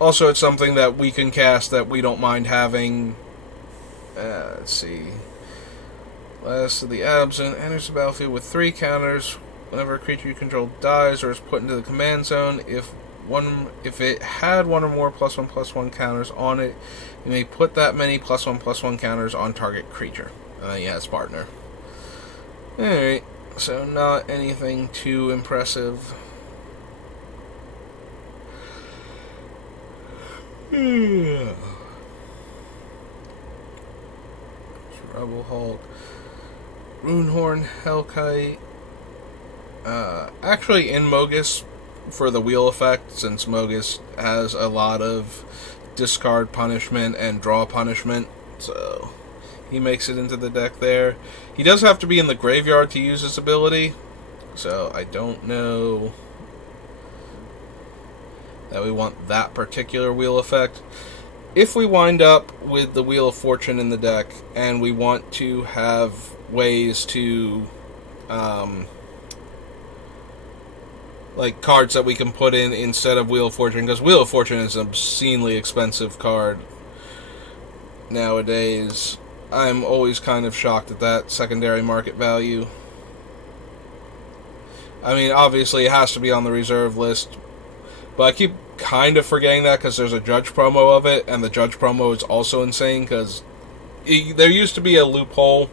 Also, it's something that we can cast that we don't mind having. Let's see. Last of the Absent enters the battlefield with 3 counters. Whenever a creature you control dies or is put into the command zone, if it had one or more +1/+1 counters on it, you may put that many +1/+1 counters on target creature. And then yeah, it's partner. Alright, so not anything too impressive. Rebel Hulk, Runehorn, Hellkite. Actually, in Mogus, for the wheel effect, since Mogus has a lot of discard punishment and draw punishment, so he makes it into the deck there. He does have to be in the graveyard to use his ability, so I don't know that we want that particular wheel effect. If we wind up with the Wheel of Fortune in the deck, and we want to have ways to, like cards that we can put in instead of Wheel of Fortune, because Wheel of Fortune is an obscenely expensive card nowadays. I'm always kind of shocked at that secondary market value. I mean, obviously it has to be on the reserve list, but I keep kind of forgetting that because there's a Judge promo of it, and the Judge promo is also insane because there used to be a loophole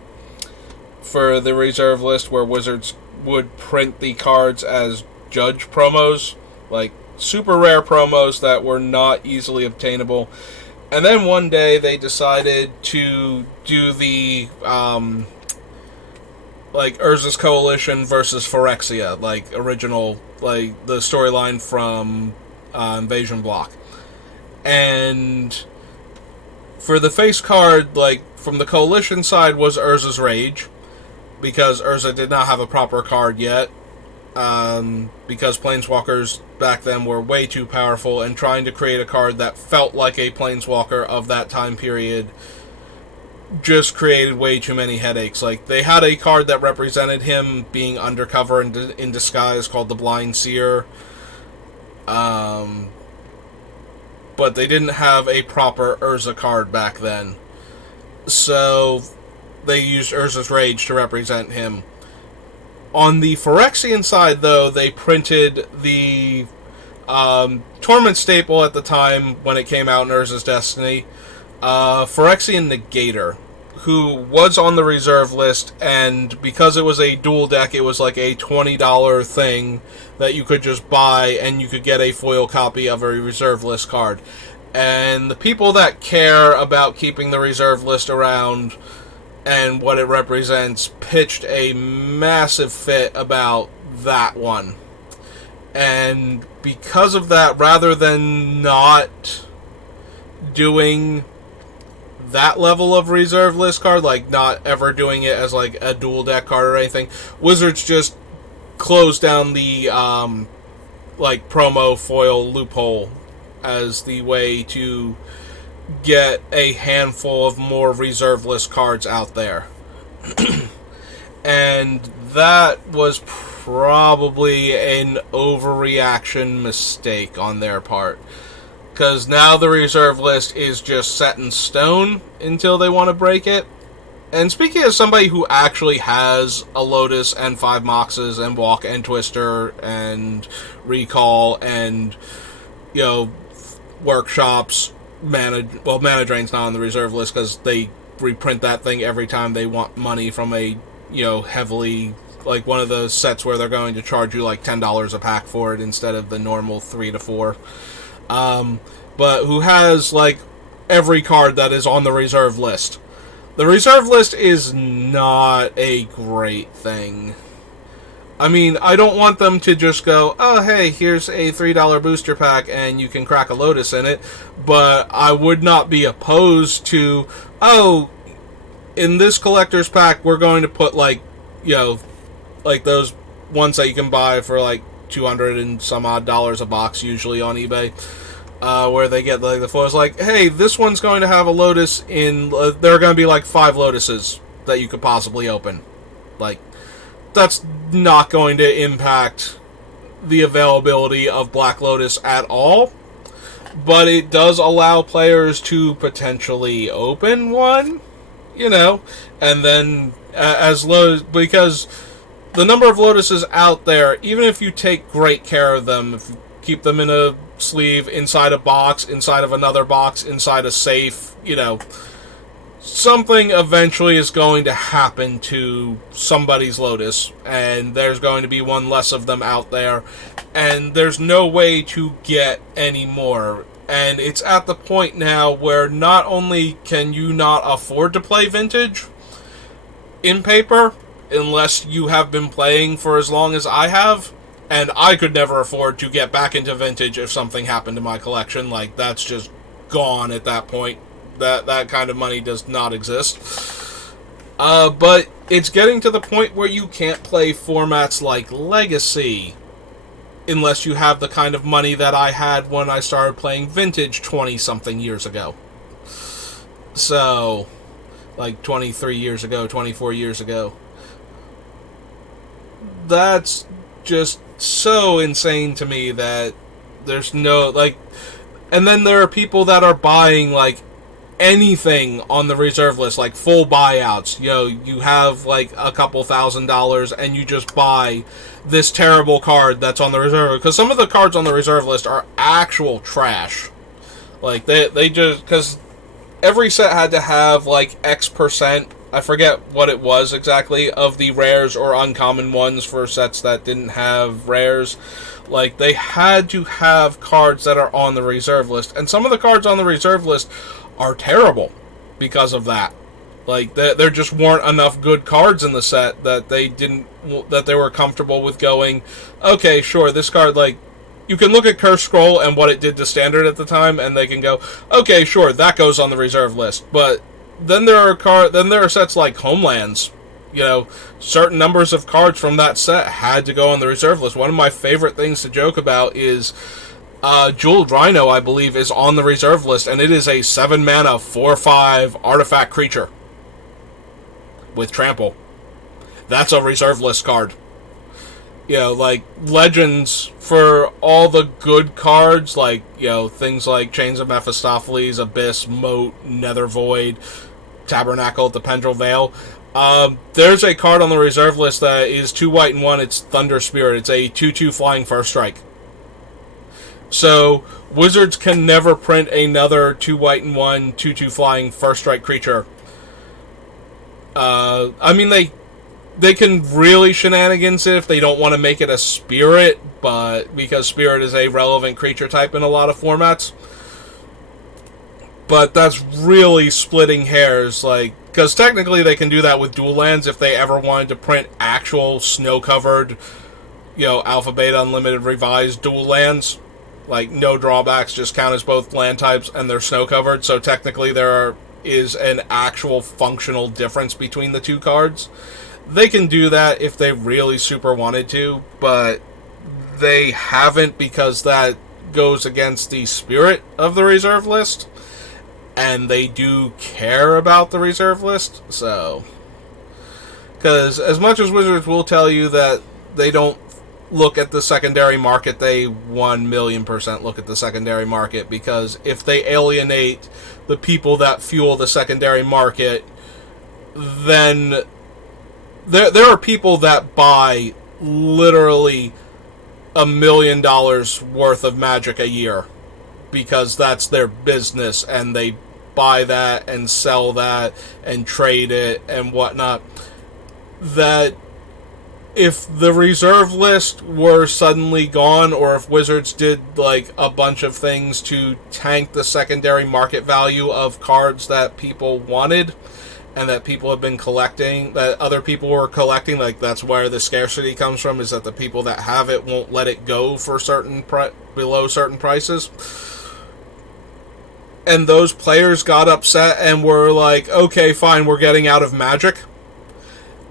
for the reserve list where Wizards would print the cards as Judge promos, like super rare promos that were not easily obtainable. And then one day they decided to do the like Urza's Coalition versus Phyrexia, like original, like the storyline from Invasion Block. And for the face card, like from the Coalition side was Urza's Rage, because Urza did not have a proper card yet, because Planeswalkers back then were way too powerful, and trying to create a card that felt like a Planeswalker of that time period just created way too many headaches. Like, they had a card that represented him being undercover and in disguise called the Blind Seer, but they didn't have a proper Urza card back then, so they used Urza's Rage to represent him. On the Phyrexian side, though, they printed the Torment staple at the time when it came out in Urza's Destiny, Phyrexian Negator, who was on the reserve list, and because it was a dual deck, it was like a $20 thing that you could just buy, and you could get a foil copy of a reserve list card. And the people that care about keeping the reserve list around and what it represents pitched a massive fit about that one. And because of that, rather than not doing that level of reserve list card, like not ever doing it as like a dual deck card or anything, Wizards just closed down the like promo foil loophole as the way to get a handful of more reserve list cards out there. And that was probably an overreaction mistake on their part, because now the reserve list is just set in stone until they want to break it. And speaking as somebody who actually has a Lotus and 5 Moxes and Walk and Twister and Recall and, you know, Workshops, Mana Drain's not on the reserve list because they reprint that thing every time they want money from a, you know, heavily, like one of those sets where they're going to charge you like $10 a pack for it instead of the normal 3 to 4. But who has like every card that is on the reserve list. The reserve list is not a great thing. I mean, I don't want them to just go, oh, hey, here's a $3 booster pack and you can crack a Lotus in it, but I would not be opposed to, oh, in this collector's pack, we're going to put, like, you know, like those ones that you can buy for, like, $200 and some odd dollars a box, usually on eBay, where they get, like, the foils, like, hey, this one's going to have a Lotus in, there are going to be, like, 5 Lotuses that you could possibly open. Like, that's not going to impact the availability of Black Lotus at all, but it does allow players to potentially open one, you know, and then as Lotus, because the number of Lotuses out there, even if you take great care of them, if you keep them in a sleeve, inside a box, inside of another box, inside a safe, you know, something eventually is going to happen to somebody's Lotus, and there's going to be one less of them out there, and there's no way to get any more. And it's at the point now where not only can you not afford to play Vintage in paper, unless you have been playing for as long as I have, And I could never afford to get back into vintage if something happened to my collection. Like, that's just gone at that point. That kind of money does not exist. But it's getting to the point where you can't play formats like Legacy unless you have the kind of money that I had when I started playing vintage 20-something years ago. So, like 23 years ago, 24 years ago. That's just so insane to me that there's no, like, and then there are people that are buying, like, anything on the reserve list, like full buyouts. You know, you have like a couple $1,000s and you just buy this terrible card that's on the reserve, because some of the cards on the reserve list are actual trash. Like, they just, because every set had to have like X%, I forget what it was exactly, of the rares or uncommon ones for sets that didn't have rares. Like, they had to have cards that are on the reserve list, and some of the cards on the reserve list are terrible because of that. Like, there just weren't enough good cards in the set that they were comfortable with going, okay, sure, this card, like, you can look at Curse Scroll and what it did to Standard at the time, and they can go, okay, sure, that goes on the reserve list. But then there are sets like Homelands. You know, certain numbers of cards from that set had to go on the reserve list. One of my favorite things to joke about is Jeweled Rhino, I believe, is on the reserve list, and it is a 7-mana 4/5 artifact creature with trample. That's a reserve list card. You know, like, Legends, for all the good cards, like, you know, things like Chains of Mephistopheles, Abyss, Moat, Nether Void, Tabernacle at the Pendrell Vale. There's a card on the reserve list that is 2 white and 1. It's Thunder Spirit. It's a 2/2 flying first strike. So, Wizards can never print another 2 white and 1, 2/2 flying first strike creature. I mean, they can really shenanigans it if they don't want to make it a spirit, but because spirit is a relevant creature type in a lot of formats. But that's really splitting hairs, like, because technically they can do that with dual lands if they ever wanted to print actual snow-covered, you know, Alpha Beta Unlimited Revised dual lands. Like, no drawbacks, just count as both land types, and they're snow-covered, so technically there is an actual functional difference between the two cards. They can do that if they really super wanted to, but they haven't, because that goes against the spirit of the reserve list, and they do care about the reserve list, so... Because as much as Wizards will tell you that they don't look at the secondary market, they 1,000,000% look at the secondary market, because if they alienate the people that fuel the secondary market, then there are people that buy literally $1 million worth of Magic a year because that's their business, and they buy that and sell that and trade it and whatnot. That if the reserve list were suddenly gone, or if Wizards did like a bunch of things to tank the secondary market value of cards that people wanted and that people have been collecting, that other people were collecting, like, that's where the scarcity comes from, is that the people that have it won't let it go for below certain prices. And those players got upset and were like, okay, fine, we're getting out of Magic.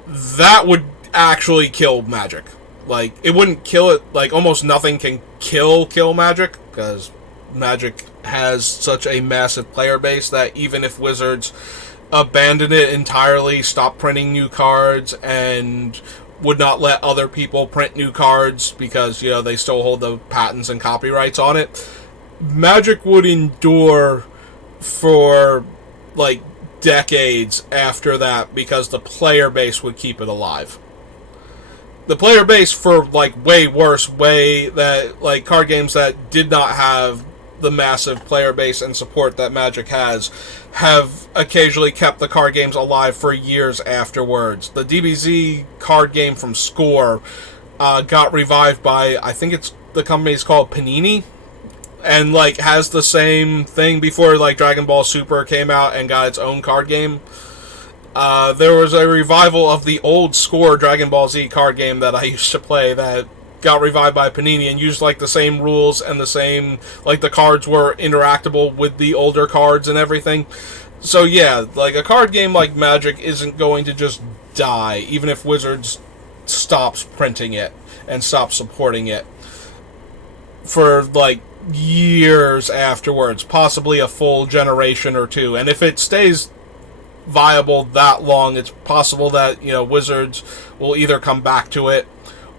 That would actually kill Magic. Like, it wouldn't kill it, like, almost nothing can kill Magic, because Magic has such a massive player base that even if Wizards abandon it entirely, stop printing new cards, and would not let other people print new cards because, you know, they still hold the patents and copyrights on it, Magic would endure for, like, decades after that, because the player base would keep it alive. The player base for, like, way worse, like, card games that did not have the massive player base and support that Magic has, have occasionally kept the card games alive for years afterwards. The DBZ card game from Score got revived by, I think the company's called Panini, and, like, has the same thing before, like, Dragon Ball Super came out and got its own card game. There was a revival of the old Score Dragon Ball Z card game that I used to play that got revived by Panini and used like the same rules and the same, like the cards were interactable with the older cards and everything. So yeah, like a card game like Magic isn't going to just die, even if Wizards stops printing it and stops supporting it for like years afterwards, possibly a full generation or two. And if it stays viable that long, it's possible that, you know, Wizards will either come back to it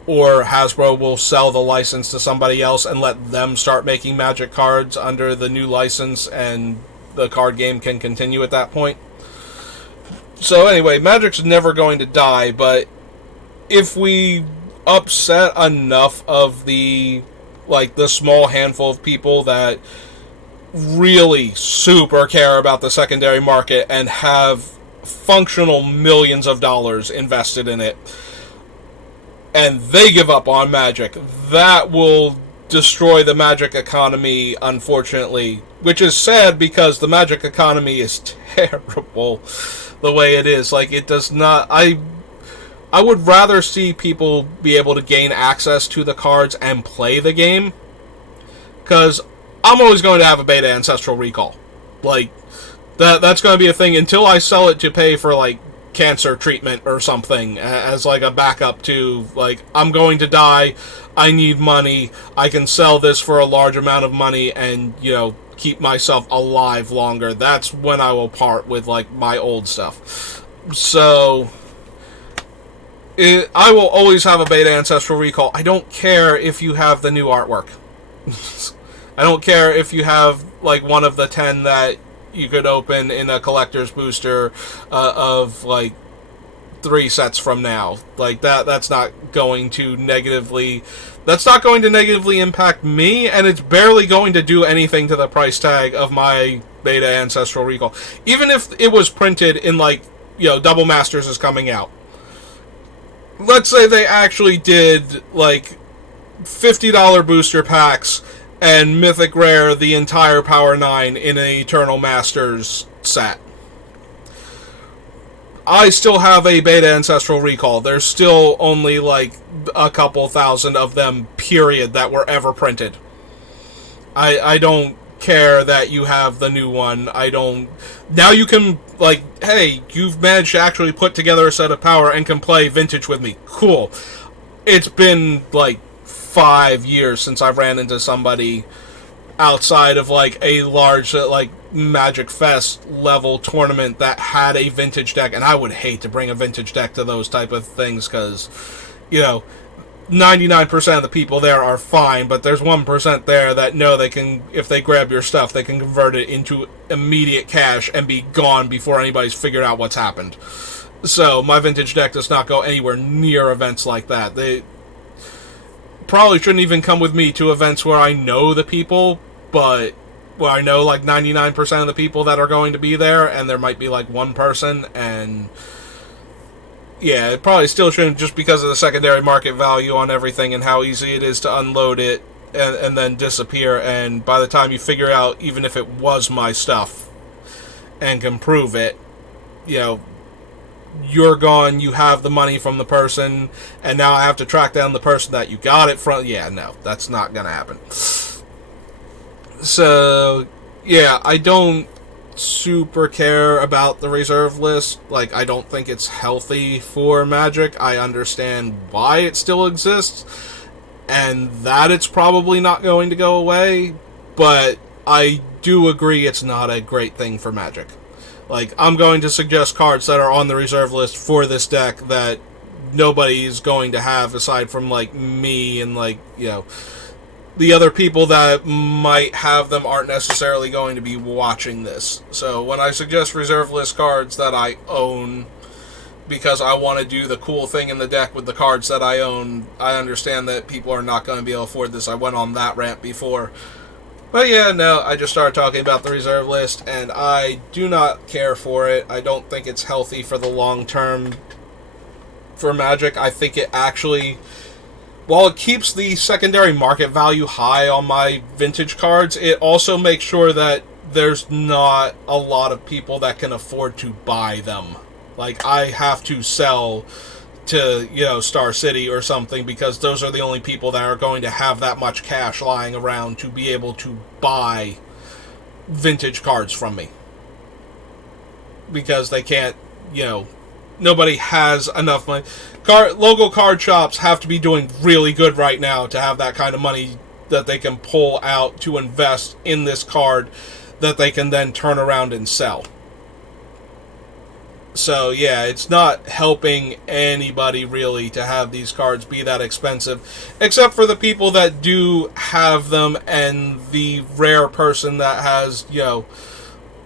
or Hasbro will sell the license to somebody else and let them start making Magic cards under the new license, and the card game can continue at that point. So anyway, Magic's never going to die, but if we upset enough of the small handful of people that really super care about the secondary market and have functional millions of dollars invested in it, and they give up on Magic, that will destroy the Magic economy, unfortunately. Which is sad, because the Magic economy is terrible the way it is. Like, it does not... I would rather see people be able to gain access to the cards and play the game, because I'm always going to have a Beta Ancestral Recall. Like, that's going to be a thing until I sell it to pay for, like, cancer treatment or something, as like a backup to, like, I'm going to die, I need money, I can sell this for a large amount of money and, you know, keep myself alive longer. That's when I will part with, like, my old stuff. So I will always have a Beta Ancestral Recall. I don't care if you have the new artwork. I don't care if you have, like, one of the 10 that you could open in a collector's booster of, like, 3 sets from now. Like, that's not going to negatively impact me, and it's barely going to do anything to the price tag of my Beta Ancestral Recall. Even if it was printed in, like, you know, Double Masters is coming out. Let's say they actually did, like, $50 booster packs and Mythic Rare the entire Power 9 in an Eternal Masters set. I still have a Beta Ancestral Recall. There's still only, like, a couple thousand of them, period, that were ever printed. I don't care that you have the new one. Now you can, like, hey, you've managed to actually put together a set of Power and can play Vintage with me. Cool. It's been, like, 5 years since I've ran into somebody outside of, like, a large, like, Magic Fest level tournament that had a Vintage deck, and I would hate to bring a Vintage deck to those type of things, because, you know, 99% of the people there are fine, but there's 1% there that know they can, if they grab your stuff, they can convert it into immediate cash and be gone before anybody's figured out what's happened. So my Vintage deck does not go anywhere near events like that. They probably shouldn't even come with me to events where I know the people, but where I know, like, 99% of the people that are going to be there, and there might be, like, one person, and yeah, it probably still shouldn't, just because of the secondary market value on everything and how easy it is to unload it and then disappear, and by the time you figure out, even if it was my stuff and can prove it, you know, you're gone, you have the money from the person, and now I have to track down the person that you got it from. Yeah, no, that's not gonna happen. So, yeah, I don't super care about the reserve list. Like, I don't think it's healthy for Magic. I understand why it still exists, and that it's probably not going to go away, but I do agree it's not a great thing for Magic. Like, I'm going to suggest cards that are on the reserve list for this deck that nobody's going to have aside from, like, me and, like, you know, the other people that might have them aren't necessarily going to be watching this. So when I suggest reserve list cards that I own because I want to do the cool thing in the deck with the cards that I own, I understand that people are not going to be able to afford this. I went on that rant before. But yeah, no, I just started talking about the reserve list, and I do not care for it. I don't think it's healthy for the long term for Magic. I think it actually, while it keeps the secondary market value high on my Vintage cards, it also makes sure that there's not a lot of people that can afford to buy them. Like, I have to sell to, Star City or something, because those are the only people that are going to have that much cash lying around to be able to buy vintage cards from me. Because they can't, nobody has enough money. Local card shops have to be doing really good right now to have that kind of money that they can pull out to invest in this card that they can then turn around and sell. So, yeah, it's not helping anybody, really, to have these cards be that expensive, except for the people that do have them, and the rare person that has,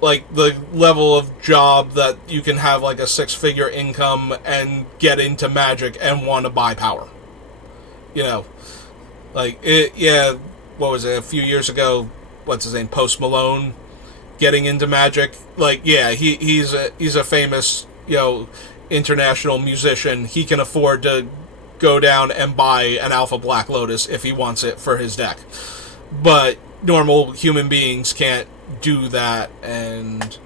like, the level of job that you can have, like, a six-figure income and get into Magic and want to buy power. Like, what was it, a few years ago, what's his name, Post Malone, getting into Magic, like, yeah, he's a famous, international musician. He can afford to go down and buy an Alpha Black Lotus if he wants it for his deck. But normal human beings can't do that, and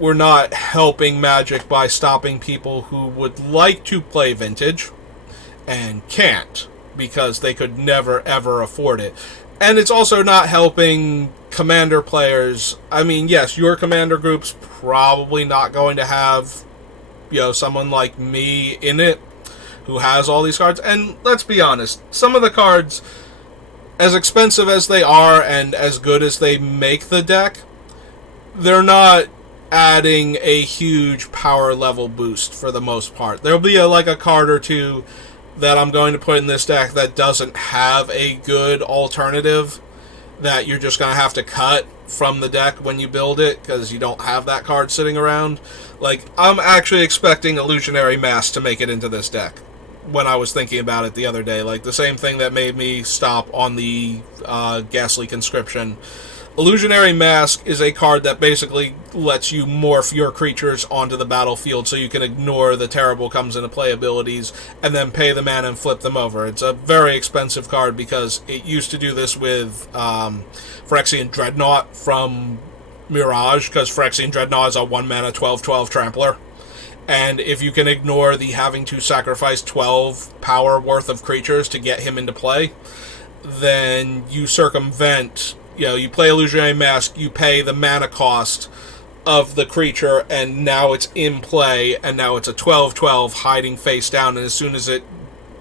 we're not helping Magic by stopping people who would like to play Vintage and can't, because they could never, ever afford it. And it's also not helping Commander players. I mean, yes, your Commander group's probably not going to have, someone like me in it who has all these cards. And let's be honest, some of the cards, as expensive as they are and as good as they make the deck, they're not adding a huge power level boost for the most part. There'll be a card or two that I'm going to put in this deck that doesn't have a good alternative that you're just going to have to cut from the deck when you build it, because you don't have that card sitting around. Like, I'm actually expecting Illusionary Mask to make it into this deck when I was thinking about it the other day. Like, the same thing that made me stop on the Ghastly Conscription. Illusionary Mask is a card that basically lets you morph your creatures onto the battlefield so you can ignore the terrible comes into play abilities and then pay the mana and flip them over. It's a very expensive card because it used to do this with Phyrexian Dreadnought from Mirage, because Phyrexian Dreadnought is a 1-mana 12/12 trampler. And if you can ignore the having to sacrifice 12 power worth of creatures to get him into play, then you circumvent. You play Illusionary Mask, you pay the mana cost of the creature, and now it's in play, and now it's a 12/12 hiding face down, and as soon as it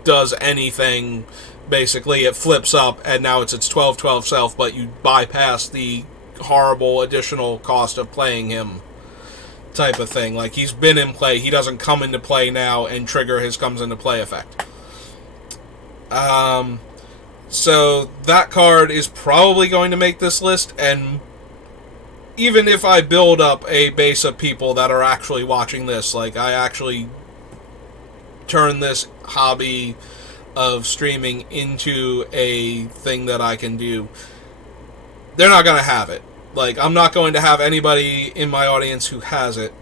does anything, basically it flips up, and now it's its 12/12 self, but you bypass the horrible additional cost of playing him type of thing. Like, he's been in play, he doesn't come into play now and trigger his comes into play effect. So that card is probably going to make this list, and even if I build up a base of people that are actually watching this, like, I actually turn this hobby of streaming into a thing that I can do, they're not going to have it. Like, I'm not going to have anybody in my audience who has it.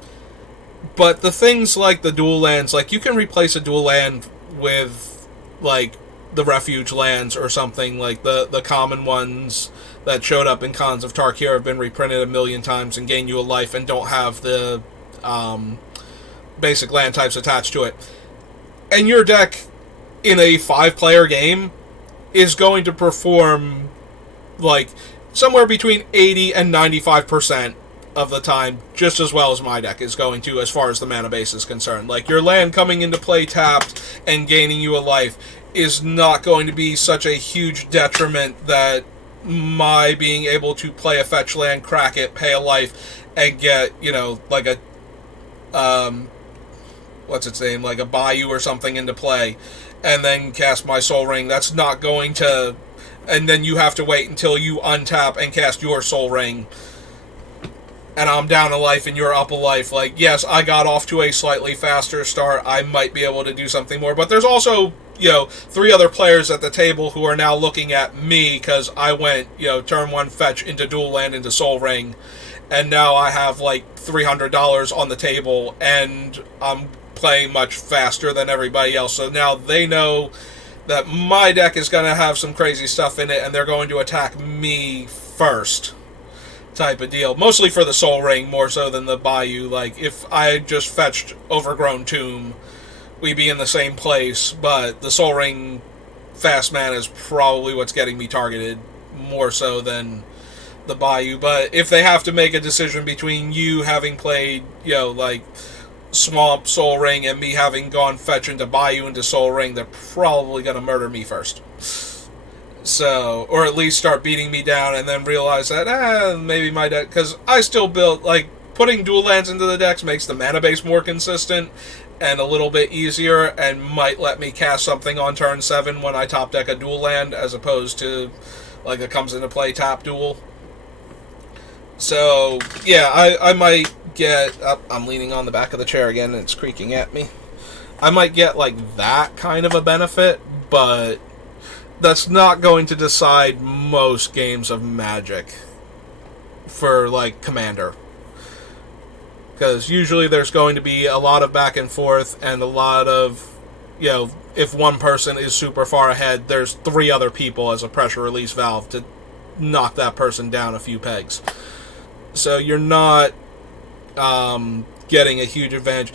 But the things like the dual lands, like, you can replace a dual land with, like, the refuge lands or something. Like the common ones that showed up in Khans of Tarkir have been reprinted a million times and gain you a life and don't have the basic land types attached to it. And your deck in a 5-player game is going to perform like somewhere between 80 and 95% of the time just as well as my deck is going to, as far as the mana base is concerned. Like, your land coming into play tapped and gaining you a life is not going to be such a huge detriment that my being able to play a fetch land, crack it, pay a life, and get, like a what's its name, like a Bayou or something into play, and then cast my Soul Ring. That's not going to, and then you have to wait until you untap and cast your Soul Ring, and I'm down a life and you're up a life. Like, yes, I got off to a slightly faster start, I might be able to do something more, but there's also 3 other players at the table who are now looking at me because I went, turn 1 fetch into dual land into Soul Ring, and now I have like $300 on the table, and I'm playing much faster than everybody else. So now they know that my deck is going to have some crazy stuff in it, and they're going to attack me first, type of deal. Mostly for the Soul Ring, more so than the Bayou. Like, if I had just fetched Overgrown Tomb we be in the same place, but the Soul Ring fast mana is probably what's getting me targeted more so than the Bayou. But if they have to make a decision between you having played, like Swamp Soul Ring and me having gone fetch into Bayou into Soul Ring, they're probably going to murder me first. So, or at least start beating me down and then realize that, maybe my deck, because I still build, like, putting dual lands into the decks makes the mana base more consistent and a little bit easier and might let me cast something on turn 7 when I top deck a dual land as opposed to, like, it comes into play tap dual. So, yeah, I might get, I'm leaning on the back of the chair again and it's creaking at me. I might get, like, that kind of a benefit, but that's not going to decide most games of Magic for, like, Commander. Because usually there's going to be a lot of back and forth and a lot of, if one person is super far ahead, there's 3 other people as a pressure release valve to knock that person down a few pegs. So you're not getting a huge advantage.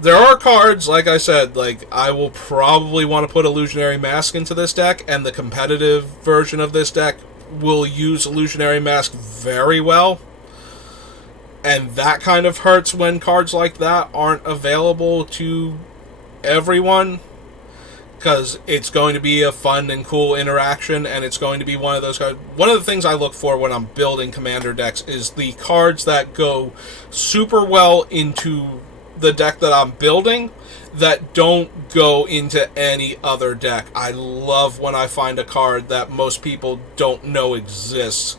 There are cards, like I said, like I will probably want to put Illusionary Mask into this deck, and the competitive version of this deck will use Illusionary Mask very well. And that kind of hurts when cards like that aren't available to everyone, because it's going to be a fun and cool interaction, and it's going to be one of those cards. One of the things I look for when I'm building Commander decks is the cards that go super well into the deck that I'm building that don't go into any other deck. I love when I find a card that most people don't know exists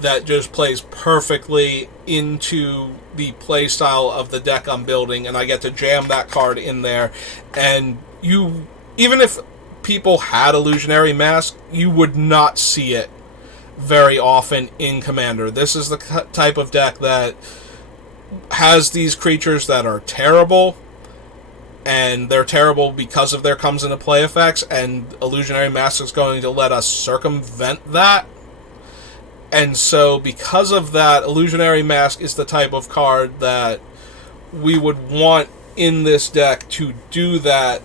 that just plays perfectly into the play style of the deck I'm building, and I get to jam that card in there. And you, even if people had Illusionary Mask, you would not see it very often in Commander. This is the type of deck that has these creatures that are terrible, and they're terrible because of their comes into play effects, and Illusionary Mask is going to let us circumvent that. And so, because of that, Illusionary Mask is the type of card that we would want in this deck to do that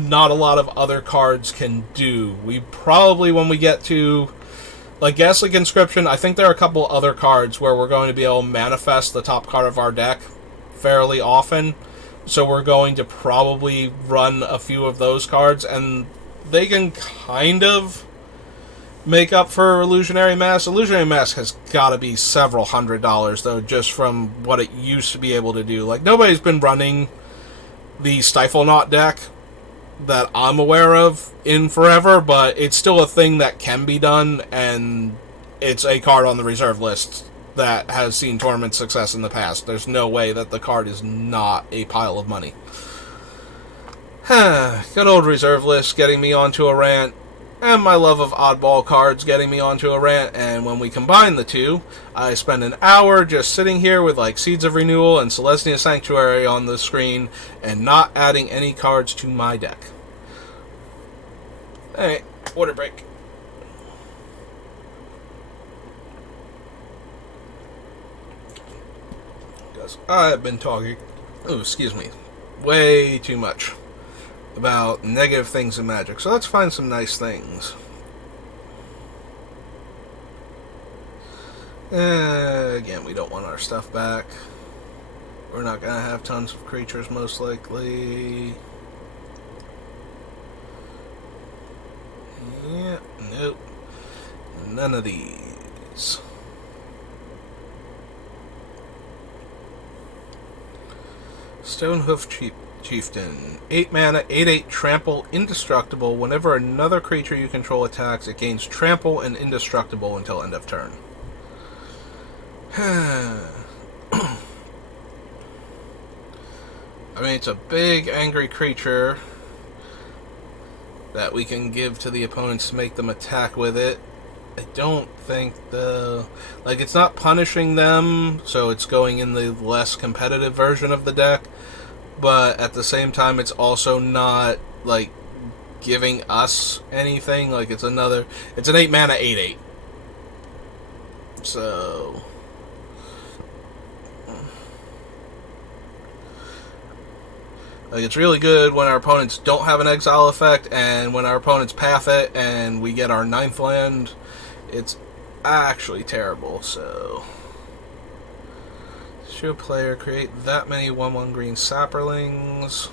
not a lot of other cards can do. We probably, when we get to, like, Ghastly Conscription, I think there are a couple other cards where we're going to be able to manifest the top card of our deck fairly often. So we're going to probably run a few of those cards, and they can kind of make up for Illusionary Mask. Illusionary Mask has got to be several $100s, though, just from what it used to be able to do. Like, nobody's been running the Stifle Knot deck that I'm aware of in forever, but it's still a thing that can be done, and it's a card on the reserve list that has seen tournament success in the past. There's no way that the card is not a pile of money. Good old reserve list getting me onto a rant, and my love of oddball cards getting me onto a rant, and when we combine the two, I spend an hour just sitting here with like Seeds of Renewal and Celestia Sanctuary on the screen and not adding any cards to my deck. Alright, water break. Because I've been talking, way too much about negative things in Magic, so let's find some nice things. Again, we don't want our stuff back. We're not going to have tons of creatures, most likely. Yeah, nope. None of these. Stonehoof Chieftain. 8 mana, 8/8 trample, indestructible. Whenever another creature you control attacks, it gains trample and indestructible until end of turn. I mean, it's a big, angry creature that we can give to the opponents to make them attack with it. I don't think it's not punishing them, so it's going in the less competitive version of the deck. But at the same time, it's also not, like, giving us anything. Like, it's an 8 mana, 8/8. So, Like, it's really good when our opponents don't have an exile effect, and when our opponents path it and we get our 9th land, it's actually terrible. So, should a player create that many 1/1 green sapperlings?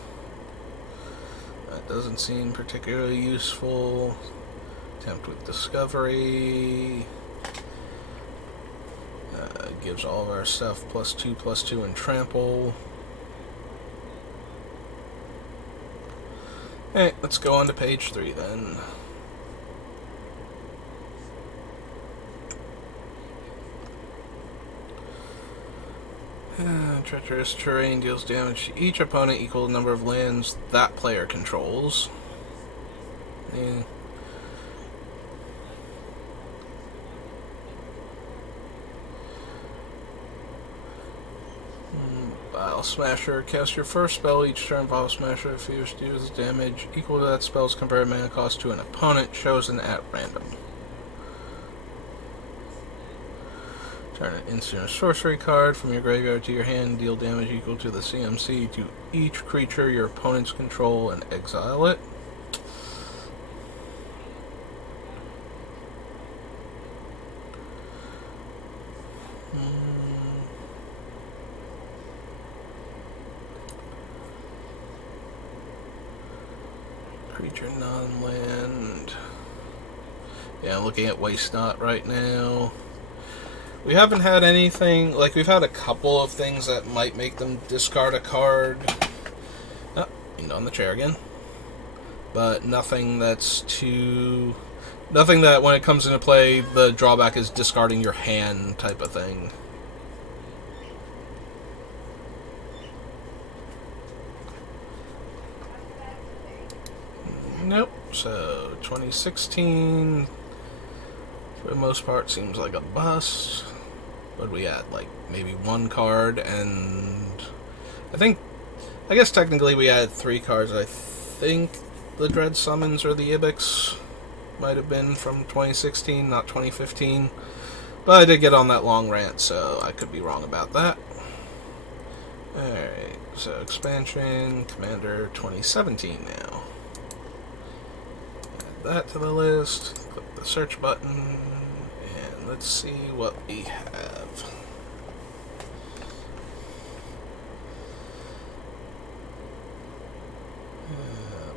That doesn't seem particularly useful. Attempt with Discovery. Gives all of our stuff +2/+2 and trample. Alright, let's go on to page 3 then. Treacherous terrain deals damage to each opponent equal to the number of lands that player controls. Yeah. Vial Smasher. Cast your first spell each turn. Vial Smasher. If you deals damage equal to that spell's compared mana cost to an opponent chosen at random. Turn an instant or sorcery card from your graveyard to your hand. Deal damage equal to the CMC to each creature your opponents control and exile it. Creature non-land. Yeah, I'm looking at Waste Not right now. We haven't had anything, like, we've had a couple of things that might make them discard a card. Oh, leaned on the chair again. But nothing that's too... Nothing that, when it comes into play, the drawback is discarding your hand type of thing. Nope. So, 2016, for the most part, seems like a bust. What did we add? Like, maybe 1 card, and I guess technically we added 3 cards. I think the Dread Summons or the Ibex might have been from 2016, not 2015. But I did get on that long rant, so I could be wrong about that. Alright, so expansion, Commander 2017 now. That to the list, click the search button, and let's see what we have.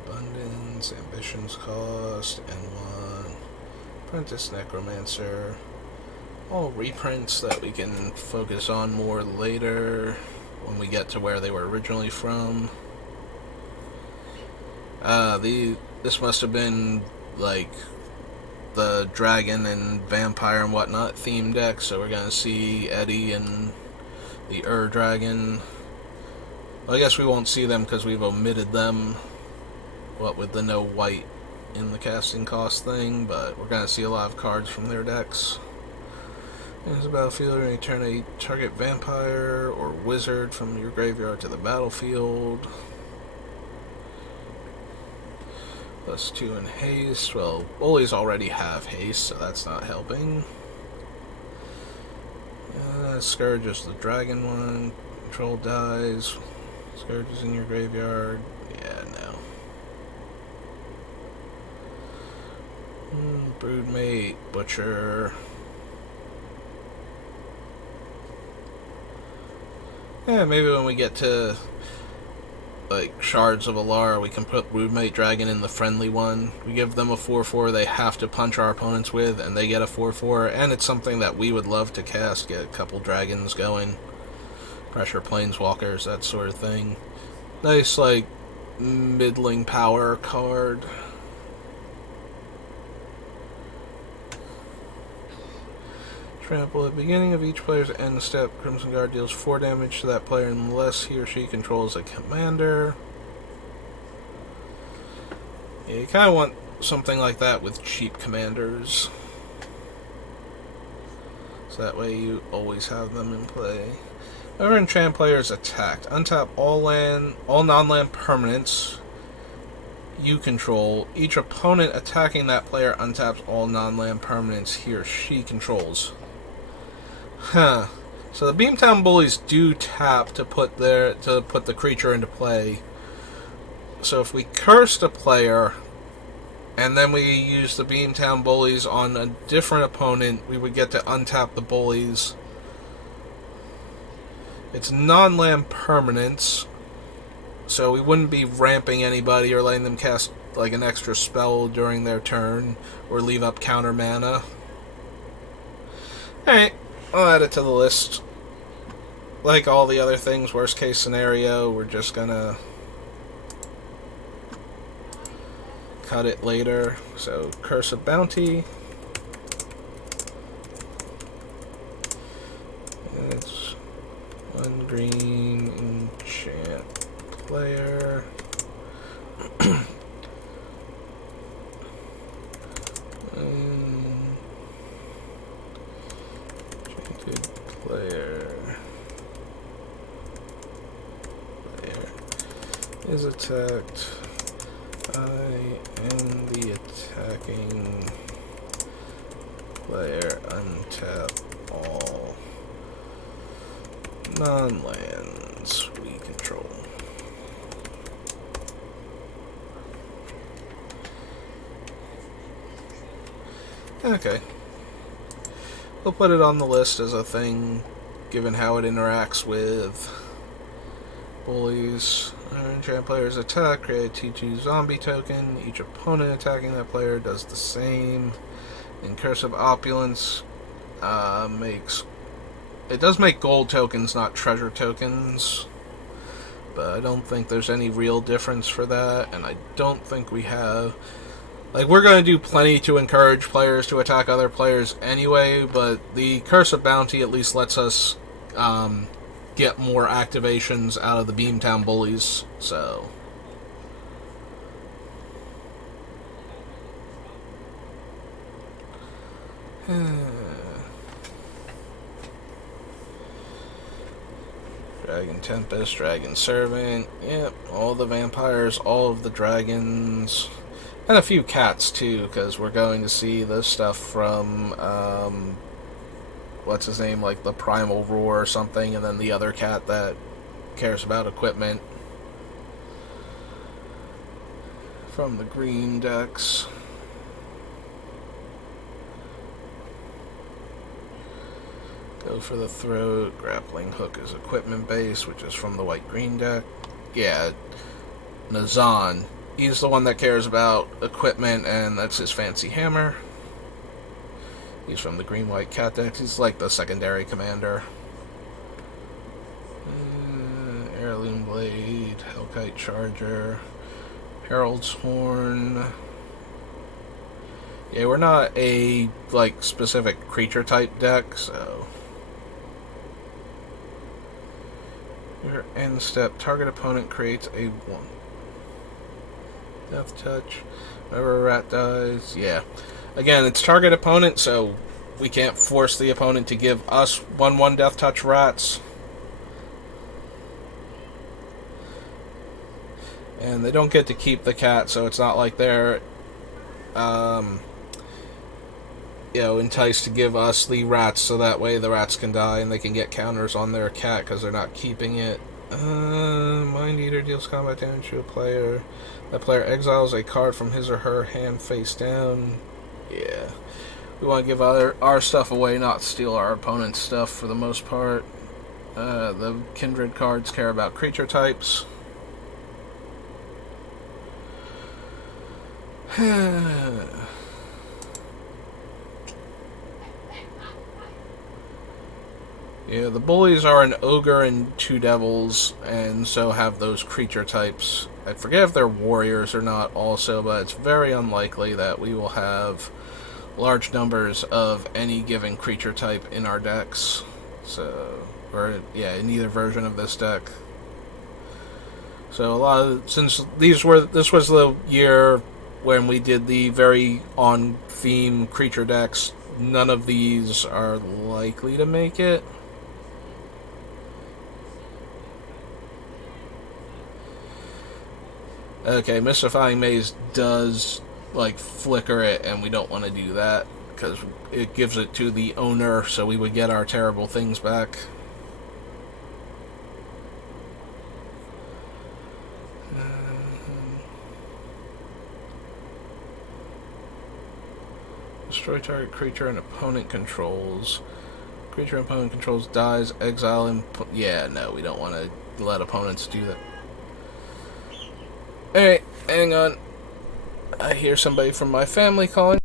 Abundance, Ambitions Cost, N1, Apprentice Necromancer, all reprints that we can focus on more later when we get to where they were originally from. This must have been like the dragon and vampire and whatnot theme deck, so we're gonna see Eddie and the Dragon. Well, I guess we won't see them because we've omitted them, what with the no white in the casting cost thing, but we're gonna see a lot of cards from their decks. As a battlefield, when you turn a target vampire or wizard from your graveyard to the battlefield. +2 in haste. Well, Bullies already have haste, so that's not helping. Scourge is the dragon one. Control dies. Scourge is in your graveyard. Yeah, no. Broodmate, Butcher. Yeah, maybe when we get to like Shards of Alara, we can put Broodmate Dragon in the friendly one. We give them a 4/4 they have to punch our opponents with, and they get a 4/4, and it's something that we would love to cast, get a couple dragons going, pressure planeswalkers, that sort of thing. Nice, like, middling power card. Trample. At the beginning of each player's end step, Crimson Guard deals 4 damage to that player unless he or she controls a commander. Yeah, you kind of want something like that with cheap commanders. So that way you always have them in play. Whenever enchant player is attacked, untap all non-land permanents you control. Each opponent attacking that player untaps all non-land permanents he or she controls. Huh. So the Beamtown Bullies do tap to put the creature into play, So if we cursed a player and then we use the Beamtown Bullies on a different opponent, we would get to untap the Bullies. It's non-land permanents, so we wouldn't be ramping anybody or letting them cast like an extra spell during their turn or leave up counter mana. Alright, I'll add it to the list. Like all the other things, worst case scenario, we're just gonna cut it later. So, Curse of Bounty. It's 1 green enchant player. Enchanted player is attacked. I am the attacking player. Untap all non-lands we control. Okay. We'll put it on the list as a thing, given how it interacts with Bullies. Enchant player's attack, create a T2 zombie token. Each opponent attacking that player does the same. And Curse of Opulence it does make gold tokens, not treasure tokens. But I don't think there's any real difference for that, and I don't think we have... Like, we're going to do plenty to encourage players to attack other players anyway, but the Curse of Bounty at least lets us get more activations out of the Beamtown Bullies, so... Dragon Tempest, Dragon Servant, yep, all the vampires, all of the dragons, and a few cats too, because we're going to see the stuff from, what's his name, like the Primal Roar or something, and then the other cat that cares about equipment from the green decks. Go for the Throat. Grappling Hook is equipment base, which is from the white-green deck. Yeah, Nazan. He's the one that cares about equipment, and that's his fancy hammer. He's from the green-white cat deck. He's like the secondary commander. Heirloom Blade, Hellkite Charger, Herald's Horn. Yeah, we're not a like specific creature type deck, so... Your end step, target opponent creates a 1. Death Touch. Whenever a rat dies, yeah. Again, it's target opponent, so we can't force the opponent to give us 1/1 Death Touch rats. And they don't get to keep the cat, so it's not like they're enticed to give us the rats, so that way the rats can die and they can get counters on their cat because they're not keeping it. Mind Eater deals combat damage to a player. That player exiles a card from his or her hand face down. Yeah. We want to give our stuff away, not steal our opponent's stuff for the most part. The Kindred cards care about creature types. Yeah, the Bullies are an ogre and 2 devils, and so have those creature types. I forget if they're warriors or not also, but it's very unlikely that we will have large numbers of any given creature type in our decks. So, or yeah, in either version of this deck. So since this was the year when we did the very on-theme creature decks, none of these are likely to make it. Okay, Mystifying Maze does, like, flicker it, and we don't want to do that, because it gives it to the owner, so we would get our terrible things back. Destroy target creature and opponent controls. Creature opponent controls dies, exile him. Yeah, no, we don't want to let opponents do that. Alright, hang on. I hear somebody from my family calling.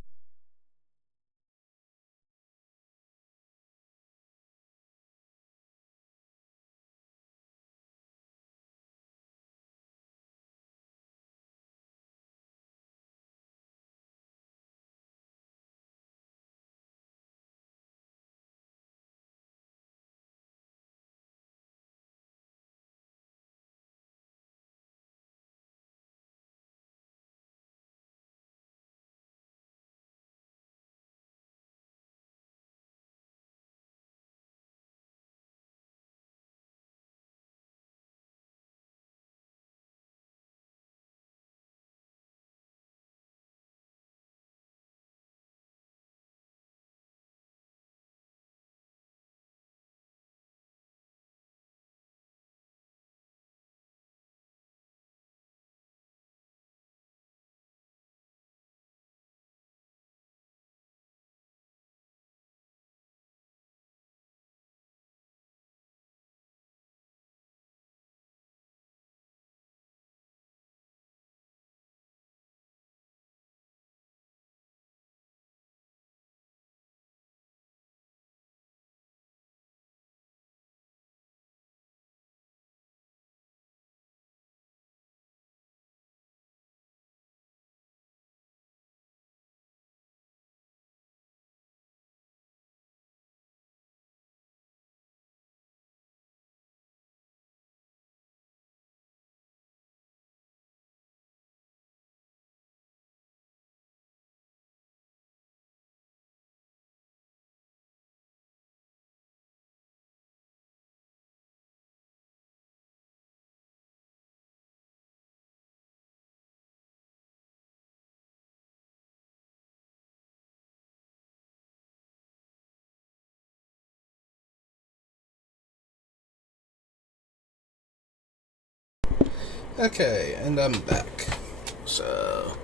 Okay, and I'm back. So,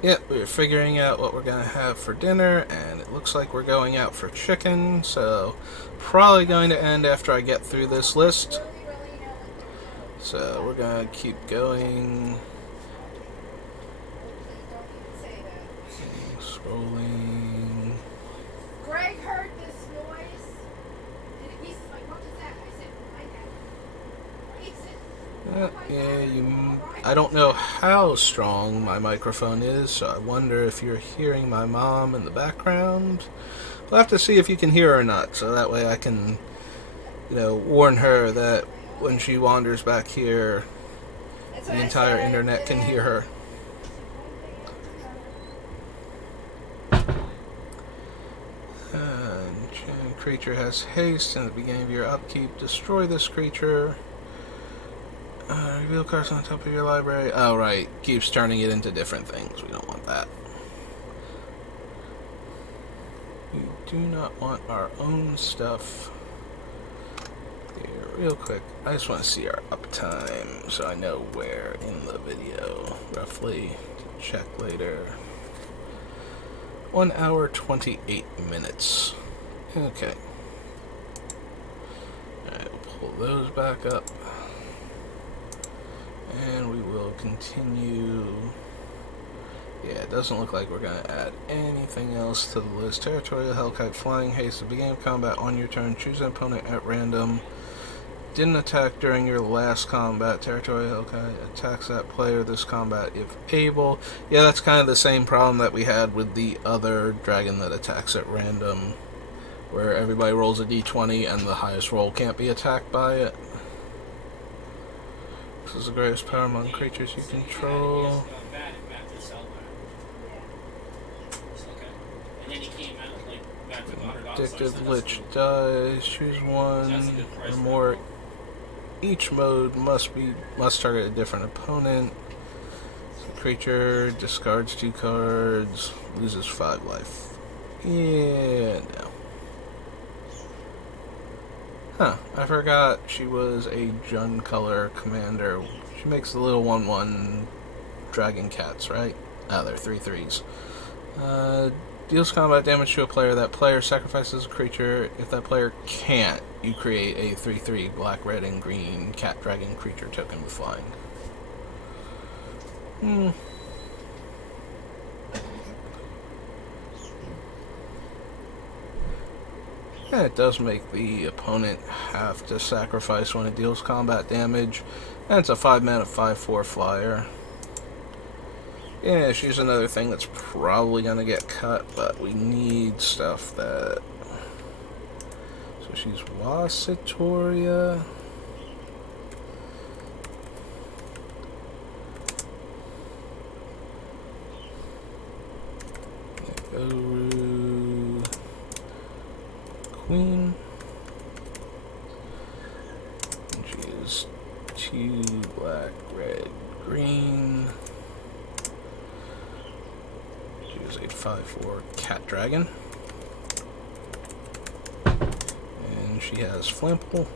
yeah, we're figuring out what we're gonna have for dinner, and it looks like we're going out for chicken, so probably going to end after I get through this list. So, we're gonna keep going. Scrolling. Greg heard this noise, and he's like, "What is that?" I said, "I I don't know how strong my microphone is, so I wonder if you're hearing my mom in the background. We'll have to see if you can hear her or not, so that way I can, warn her that when she wanders back here, the entire internet can hear her. Creature has haste. In the beginning of your upkeep, destroy this creature. Reveal cards on top of your library. Oh, right. Keeps turning it into different things. We don't want that. We do not want our own stuff. Here, real quick. I just want to see our uptime so I know where in the video, roughly. Check later. 1 hour, 28 minutes. Okay. Alright, we'll pull those back up. And we will continue. Yeah, it doesn't look like we're going to add anything else to the list. Territorial Hellkite, Flying Haste. At the beginning of combat on your turn, choose an opponent at random. Didn't attack during your last combat. Territorial Hellkite attacks that player this combat if able. Yeah, that's kind of the same problem that we had with the other dragon that attacks at random, where everybody rolls a d20 and the highest roll can't be attacked by it. This is the greatest power among creatures you control. Vindictive Lich dies. Choose one or more. Each mode must target a different opponent. The creature discards 2 cards, loses 5 life. Yeah, no. Huh, I forgot she was a Jun color commander. She makes the little 1/1 dragon cats, right? Ah, they're 3/3s. Deals combat damage to a player. That player sacrifices a creature. If that player can't, you create a 3/3 black, red, and green cat dragon creature token with flying. Yeah, it does make the opponent have to sacrifice when it deals combat damage. And it's a 5-mana 5/4 flyer. Yeah, she's another thing that's probably going to get cut, but we need stuff that... So she's Wasitoria. Guru. Queen. And she is 2 black, red, green. She is a 5/4 cat dragon. And she has Flammable.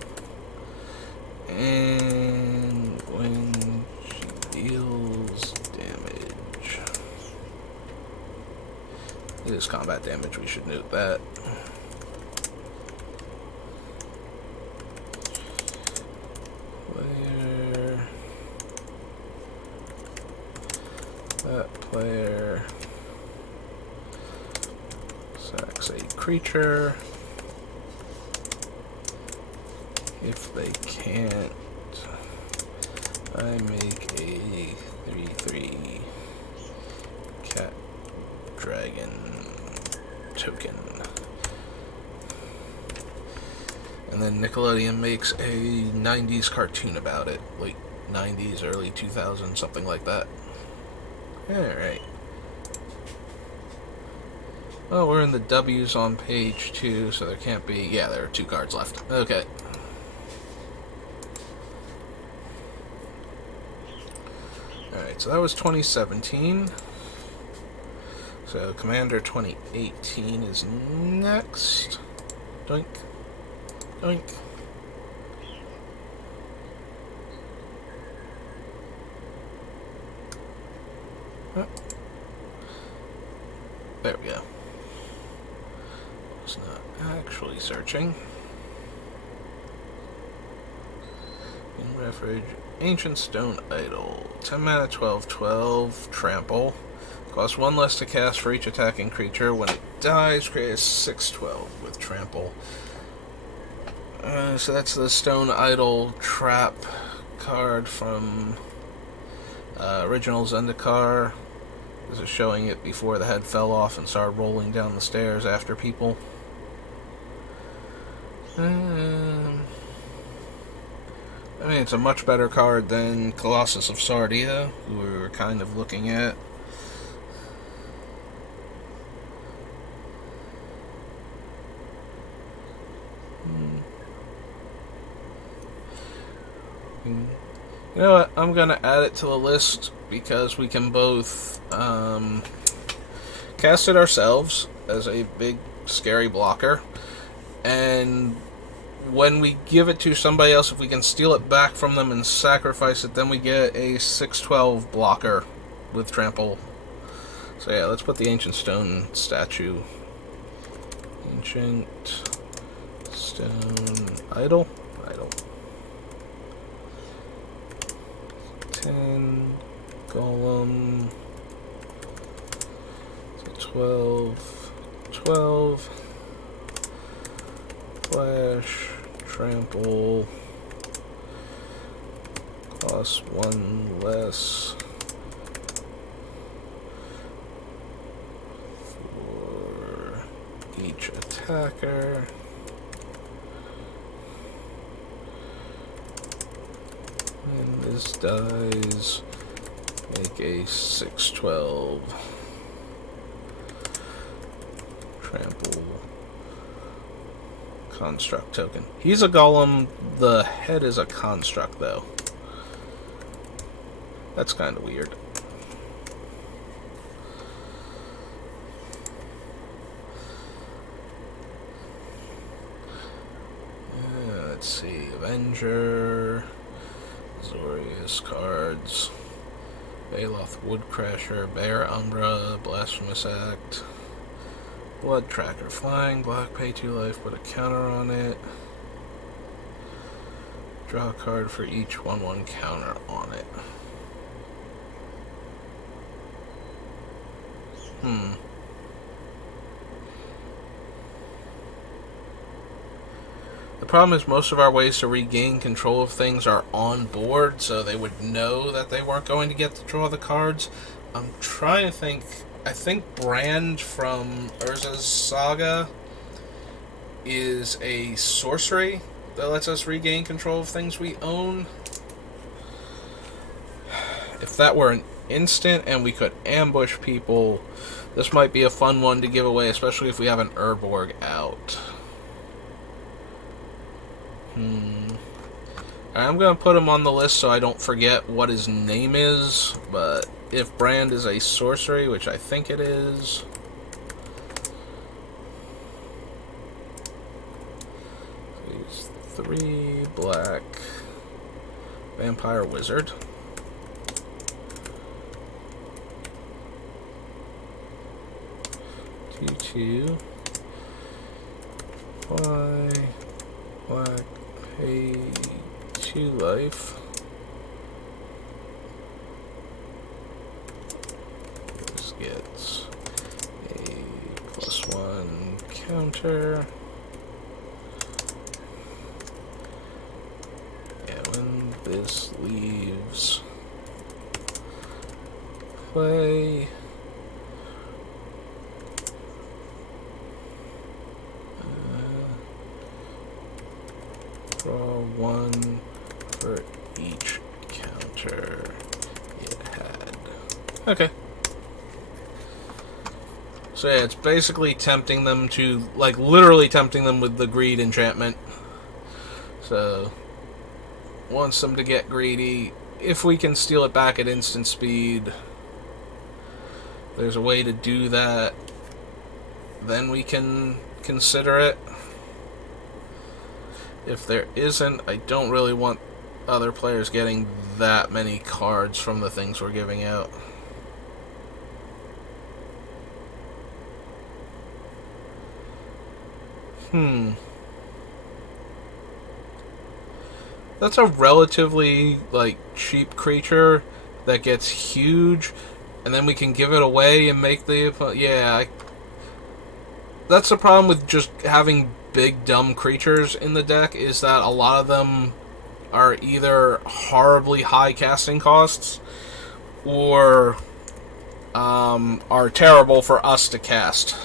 And when she deals damage, it is combat damage, we should note that. That player sacks a creature. If they can't, I make a 3/3 cat dragon token. And then Nickelodeon makes a 90s cartoon about it. Late 90s, early 2000s, something like that. Alright. Oh, we're in the W's on page 2, so there can't be... Yeah, there are 2 cards left. Okay. Alright, so that was 2017. So Commander 2018 is next. Doink. Doink. There we go. It's not actually searching. In Refuge, Ancient Stone Idol. 10 mana, 12/12, trample. Costs 1 less to cast for each attacking creature. When it dies, create a 6/12 with trample. So that's the Stone Idol trap card from original Zendikar. This is showing it before the head fell off and started rolling down the stairs after people. I mean, it's a much better card than Colossus of Sardia, who we were kind of looking at. You know what? I'm going to add it to the list because we can both cast it ourselves as a big, scary blocker. And when we give it to somebody else, if we can steal it back from them and sacrifice it, then we get a 6/12 blocker with trample. So yeah, let's put the Ancient Stone statue. Ancient Stone Idol. 10 Golem. So 12. Flash. Trample. Costs 1 less. For each attacker. And this dies, make a 6/12 trample construct token. He's a golem, the head is a construct though. That's kind of weird. Let's see, Avenger... Zorius cards. Baloth Woodcrasher, Bear Umbra, Blasphemous Act. Blood Tracker. Flying, block, pay 2 life, put a counter on it. Draw a card for each 1/1 counter on it. The problem is most of our ways to regain control of things are on board, so they would know that they weren't going to get to draw the cards. I'm trying to think. I think Brand from Urza's Saga is a sorcery that lets us regain control of things we own. If that were an instant and we could ambush people, this might be a fun one to give away, especially if we have an Urborg out. I'm going to put him on the list so I don't forget what his name is, but if Brand is a sorcery, which I think it is, he's 3 black vampire wizard. Two, fly, black, pay 2 life. This gets a +1 counter. And when this leaves play, draw 1 for each counter it had. Okay. So yeah, it's basically tempting them to, like, literally tempting them with the greed enchantment. So, wants them to get greedy. If we can steal it back at instant speed, there's a way to do that, then we can consider it. If there isn't, I don't really want other players getting that many cards from the things we're giving out. That's a relatively, like, cheap creature that gets huge, and then we can give it away and make the... That's the problem with just having big, dumb creatures in the deck, is that a lot of them are either horribly high casting costs, or are terrible for us to cast.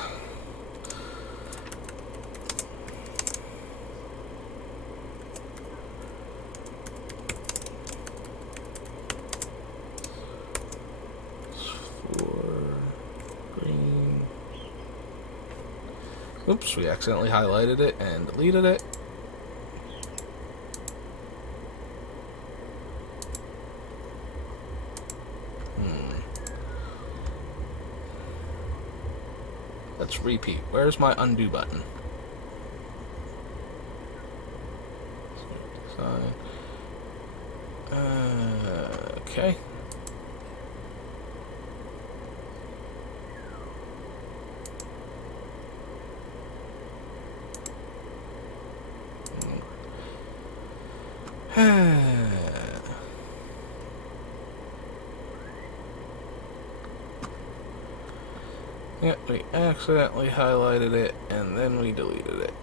Oops, we accidentally highlighted it and deleted it. Let's repeat. Where's my undo button? Okay. Yeah, we accidentally highlighted it and then we deleted it.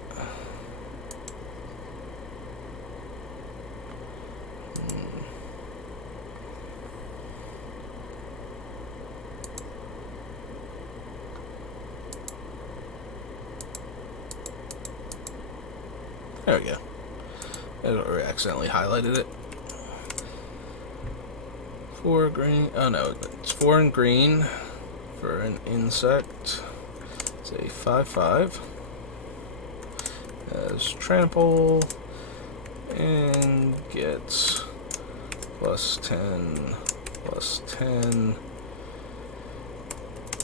There we go. We accidentally highlighted it. 4 green. Oh no, it's 4 in green for an insect. It's a 5/5. Has trample and gets +10, +10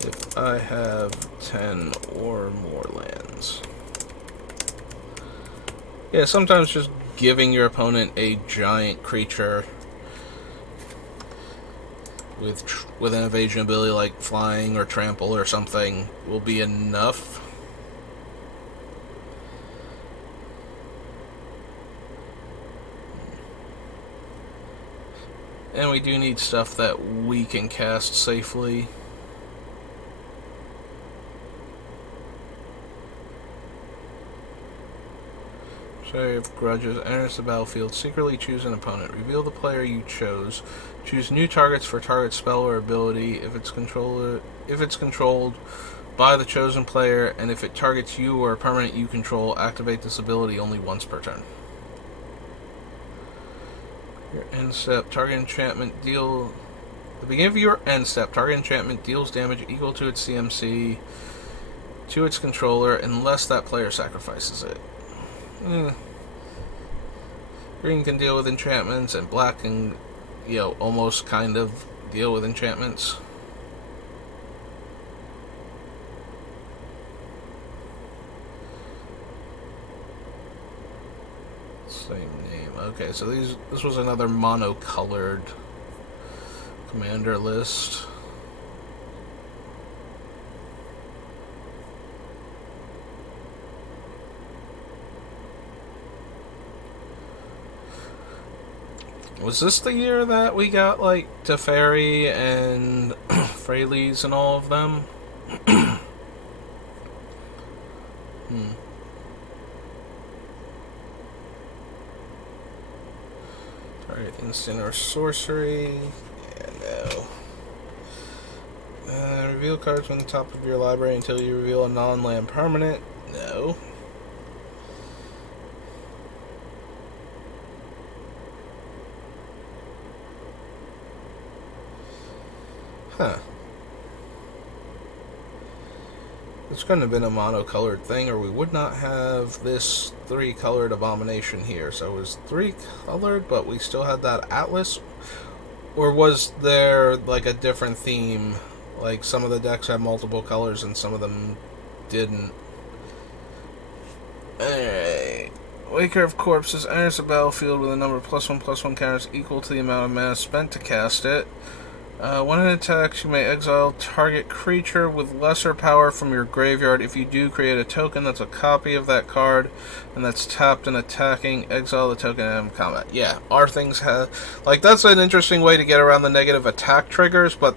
if I have 10 or more lands. Yeah, sometimes just giving your opponent a giant creature with an evasion ability like flying or trample or something will be enough. And we do need stuff that we can cast safely. Save grudges. Enters the battlefield. Secretly choose an opponent. Reveal the player you chose. Choose new targets for target spell or ability if it's controlled by the chosen player, and if it targets you or a permanent you control, activate this ability only once per turn. Your end step. Target enchantment deal. At the beginning of your end step, target enchantment deals damage equal to its CMC to its controller unless that player sacrifices it. Green can deal with enchantments, and black can, almost kind of deal with enchantments. Same name. Okay, so this was another mono-colored commander list. Was this the year that we got, like, Teferi and Freyleys and all of them? Target instant or sorcery? Yeah, no. Reveal cards from the top of your library until you reveal a non-land permanent? No. Huh. This couldn't have been a monocolored thing, or we would not have this 3-colored abomination here. So it was 3-colored, but we still had that Atlas? Or was there, like, a different theme? Like, some of the decks had multiple colors and some of them didn't. Alright. Waker of Corpses enters the battlefield with a number of +1/+1 counters equal to the amount of mana spent to cast it. When it attacks, you may exile target creature with lesser power from your graveyard. If you do, create a token that's a copy of that card and that's tapped and attacking. Exile the token and combat. Yeah, our things have... Like, that's an interesting way to get around the negative attack triggers, but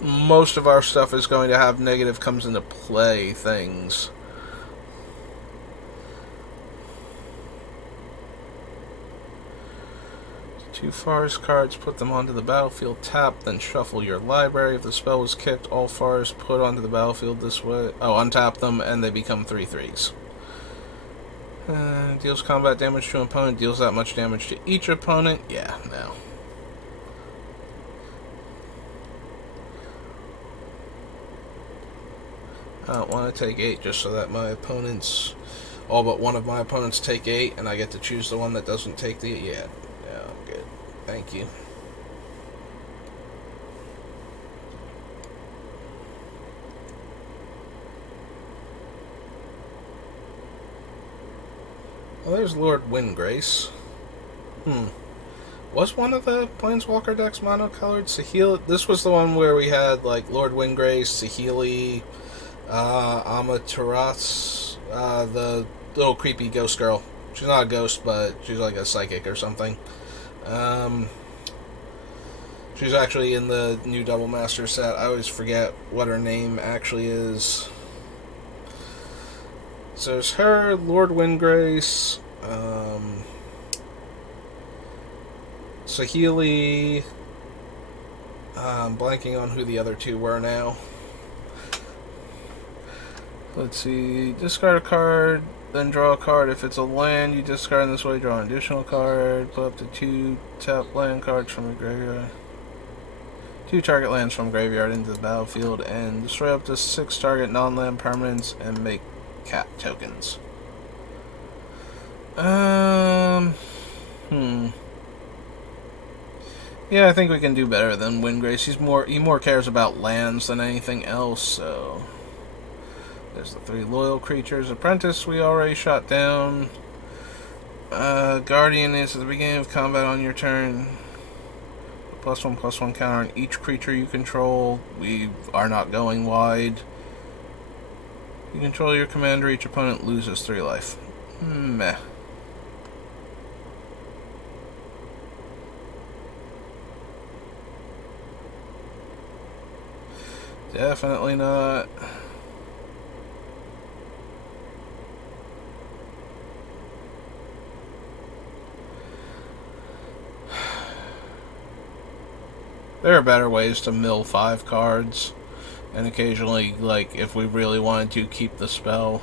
most of our stuff is going to have negative comes into play things. Two forest cards, put them onto the battlefield, tap, then shuffle your library. If the spell was kicked, all forests put onto the battlefield this way. Oh, untap them, and they become 3/3s. Deals combat damage to an opponent, deals that much damage to each opponent. Yeah, no. I don't want to take 8 just so that my opponents, all but one of my opponents take 8, and I get to choose the one that doesn't take the... Yeah. Thank you. Well, there's Lord Windgrace. Was one of the Planeswalker decks monocolored? Saheeli? This was the one where we had, like, Lord Windgrace, Saheeli, Amaterasu, the little creepy ghost girl. She's not a ghost, but she's like a psychic or something. She's actually in the new Double Master set. I always forget what her name actually is. So there's her, Lord Windgrace, Saheeli. I'm blanking on who the other two were now. Let's see. Discard a card, then draw a card. If it's a land, you discard in this way, draw an additional card. Put up to 2 tap land cards from the graveyard. 2 target lands from graveyard into the battlefield, and destroy up to 6 target non-land permanents and make cat tokens. Yeah, I think we can do better than Windgrace. He more cares about lands than anything else, so... There's the 3 loyal creatures. Apprentice we already shot down. Guardian is at the beginning of combat on your turn. +1/+1 counter on each creature you control. We are not going wide. You control your commander, each opponent loses 3 life. Meh. Definitely not. There are better ways to mill 5 cards. And occasionally, like, if we really wanted to, keep the spell.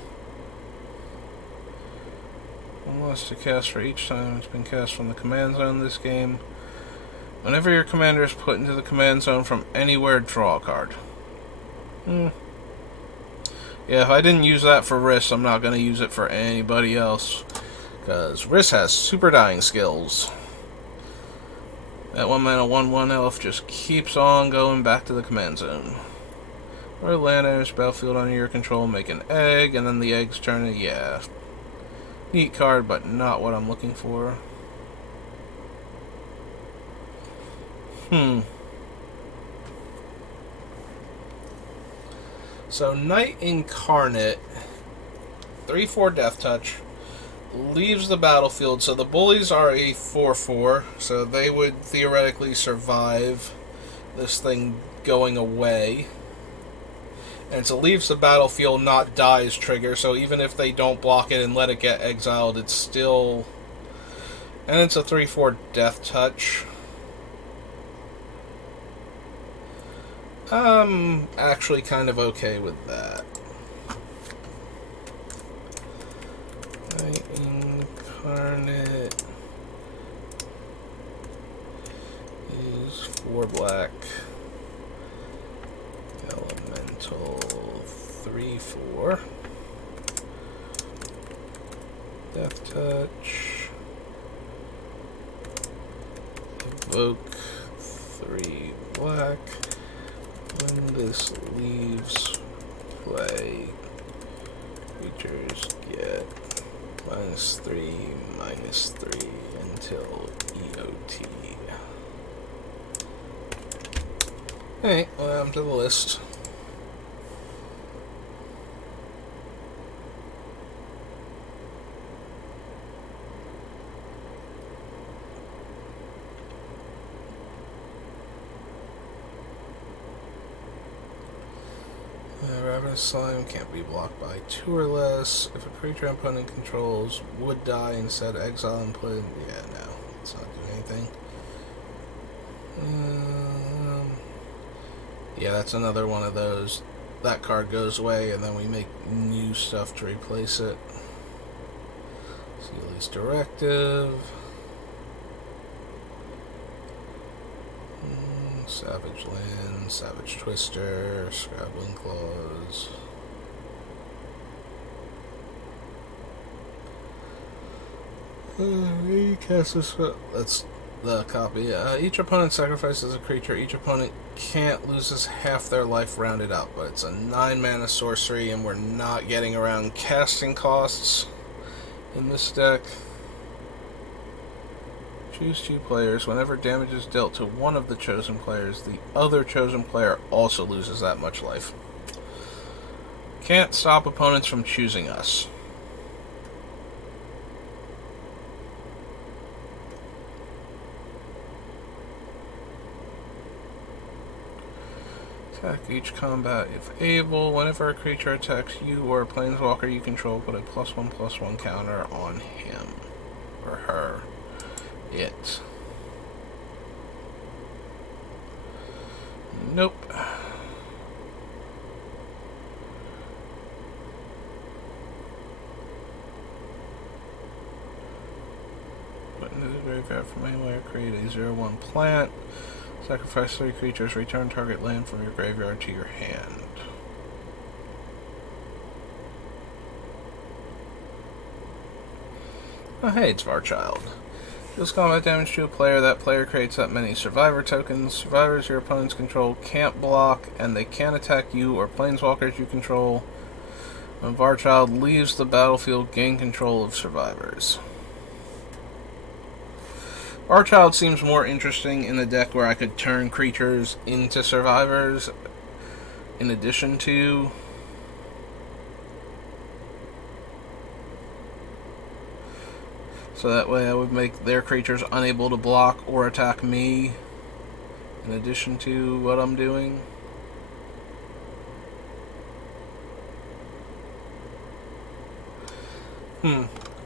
One less to cast for each time it's been cast from the command zone this game. Whenever your commander is put into the command zone from anywhere, draw a card. Yeah, if I didn't use that for Riss, I'm not going to use it for anybody else. Because Riss has super dying skills. That 1 mana 1/1 elf just keeps on going back to the command zone. Or land enters battlefield under your control, make an egg, and then the eggs turn it. Yeah. Neat card, but not what I'm looking for. So, Knight Incarnate, 3/4 Death Touch, leaves the battlefield. So the Bullies are a 4/4, so they would theoretically survive this thing going away. And it's a leaves the battlefield, not dies trigger, so even if they don't block it and let it get exiled, it's still... And it's a 3/4 Death Touch. I'm actually kind of okay with that. Incarnate is 4 black. Elemental 3/4. Death Touch. Evoke 3 black. When this leaves play, creatures get -3/-3 until EOT. Alright, well, I'm to the list. Ravenous Slime can't be blocked by 2 or less. If a creature opponent controls would die instead, exile and put in... Yeah, no. It's not doing anything. Yeah, that's another one of those. That card goes away, and then we make new stuff to replace it. Sealy's Directive. Savage Land, Savage Twister, Scrabbling Claws. That's the copy. Each opponent sacrifices a creature. Each opponent can't loses half their life rounded up, but it's a 9 mana sorcery, and we're not getting around casting costs in this deck. Choose 2 players. Whenever damage is dealt to one of the chosen players, the other chosen player also loses that much life. Can't stop opponents from choosing us. Attack each combat if able. Whenever a creature attacks you or a planeswalker you control, put a +1/+1 counter on him or her. It. Nope. Put into the graveyard from anywhere, create a 0/1 plant. Sacrifice 3 creatures, return target land from your graveyard to your hand. Oh hey, it's Varchild. Deals combat damage to a player. That player creates that many survivor tokens. Survivors your opponents control can't block, and they can't attack you or planeswalkers you control. When Varchild leaves the battlefield, gain control of survivors. Varchild seems more interesting in a deck where I could turn creatures into survivors in addition to... So that way I would make their creatures unable to block or attack me in addition to what I'm doing.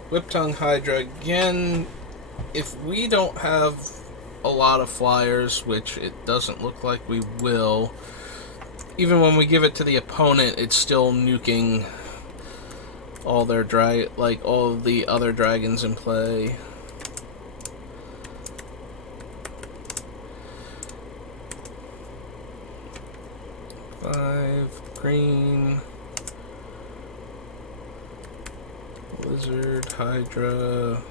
Whip-Tongue Hydra again. If we don't have a lot of flyers, which it doesn't look like we will, even when we give it to the opponent, it's still nuking all their all of the other dragons in play. Five green. Lizard, Hydra,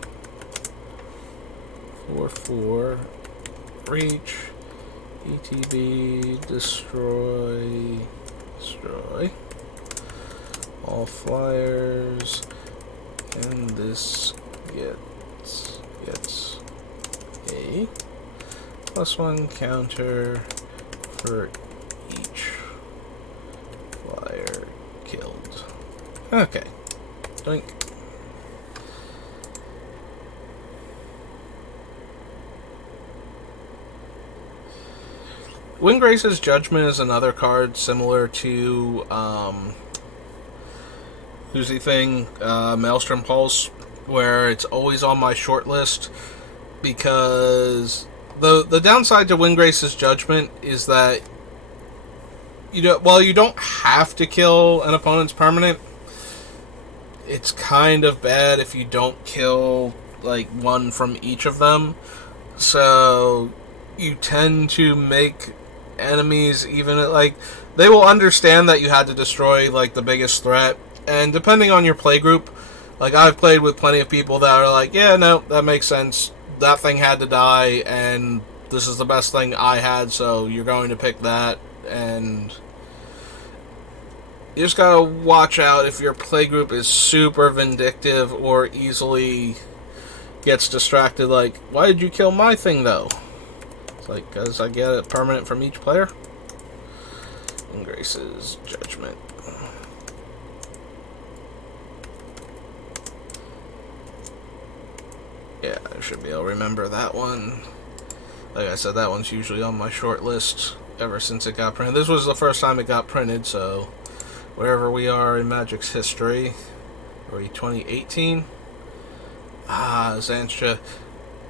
4/4, reach, ETB, destroy, all flyers, and this gets a +1 counter for each flyer killed. Okay, doink. Windgrace's Judgment is another card similar to who's the thing, Maelstrom Pulse, where it's always on my short list because the downside to Windgrace's Judgment is that you don't have to kill an opponent's permanent. It's kind of bad if you don't kill like one from each of them, so you tend to make enemies even like they will understand that you had to destroy like the biggest threat, and depending on your play group, like I've played with plenty of people that are like, yeah, no, that makes sense, that thing had to die and this is the best thing I had, so you're going to pick that. And you just gotta watch out if your play group is super vindictive or easily gets distracted, like, why did you kill my thing though? It's like, because I get it permanent from each player. And Grace's Judgment. Yeah, I should be able to remember that one. Like I said, that one's usually on my short list ever since it got printed. This was the first time it got printed, so wherever we are in Magic's history, are we 2018? Zanstra.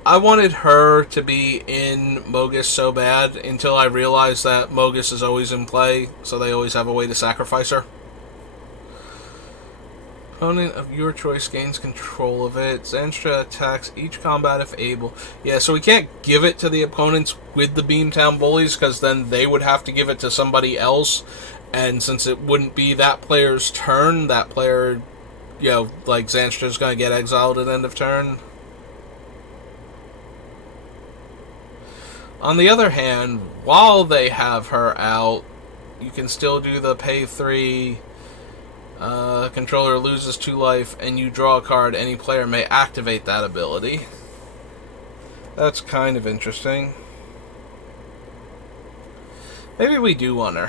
I wanted her to be in Mogus so bad until I realized that Mogus is always in play, so they always have a way to sacrifice her. Opponent of your choice gains control of it. Zanstra attacks each combat if able. Yeah, so we can't give it to the opponents with the Beamtown Bullies, because then they would have to give it to somebody else, and since it wouldn't be that player's turn, that player, like Zanstra's going to get exiled at end of turn. On the other hand, while they have her out, you can still do the pay 3, controller loses 2 life, and you draw a card. Any player may activate that ability. That's kind of interesting. Maybe we do want her.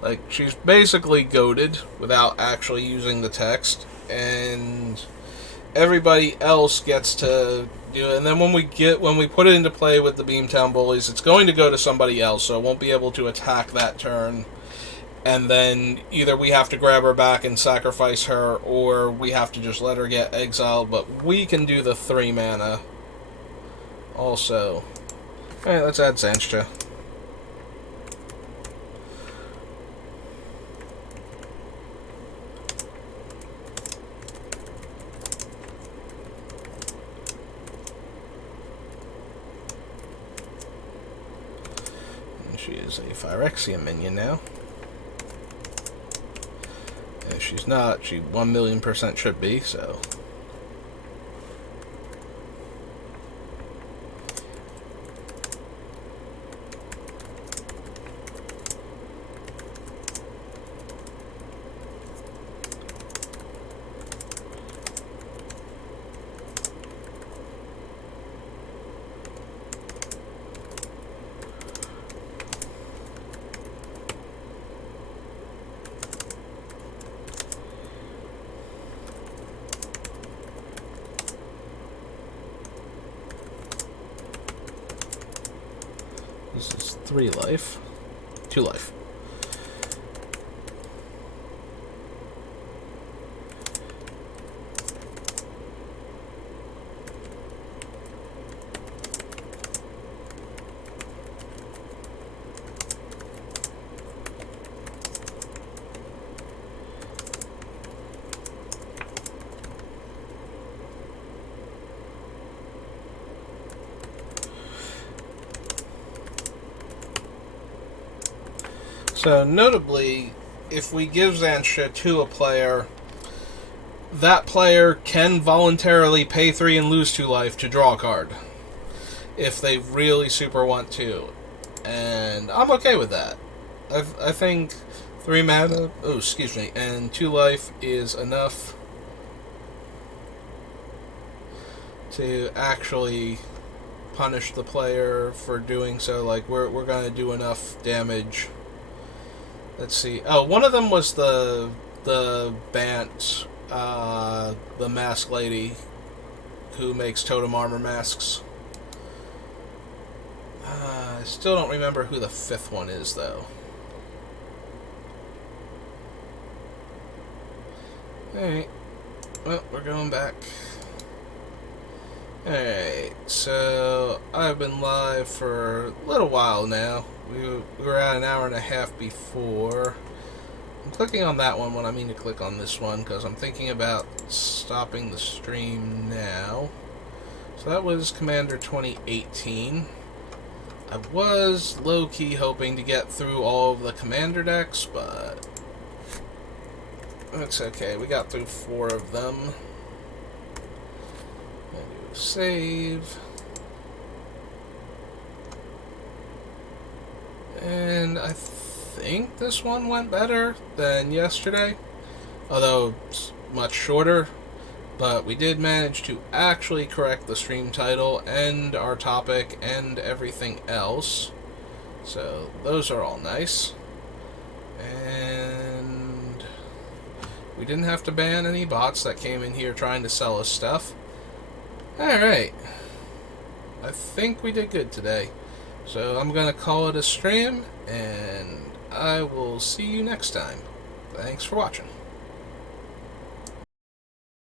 Like, she's basically goated without actually using the text, and everybody else gets to do it. And then when we put it into play with the Beamtown Bullies, it's going to go to somebody else, so it won't be able to attack that turn. And then either we have to grab her back and sacrifice her, or we have to just let her get exiled. But we can do the 3 mana also. Alright, let's add Zanstra. She is a Phyrexian minion now. If she's not, she 1,000,000% should be, so. This is 3 life. 2 life. So, notably, if we give Zansha to a player, that player can voluntarily pay 3 and lose 2 life to draw a card. If they really super want to. And I'm okay with that. I think 3 mana, and 2 life is enough to actually punish the player for doing so. Like, we're gonna do enough damage. Let's see. Oh, one of them was the Bant, the mask lady who makes totem armor masks. I still don't remember who the 5th one is, though. Alright. Well, we're going back. Alright, so I've been live for a little while now. We were at an hour and a half before. I'm clicking on that one when I mean to click on this one because I'm thinking about stopping the stream now. So that was Commander 2018. I was low-key hoping to get through all of the Commander decks, but that's okay. We got through 4 of them. Save. And I think this one went better than yesterday, although it's much shorter. But we did manage to actually correct the stream title and our topic and everything else. So those are all nice. And we didn't have to ban any bots that came in here trying to sell us stuff. Alright. I think we did good today. So I'm going to call it a stream, and I will see you next time. Thanks for watching.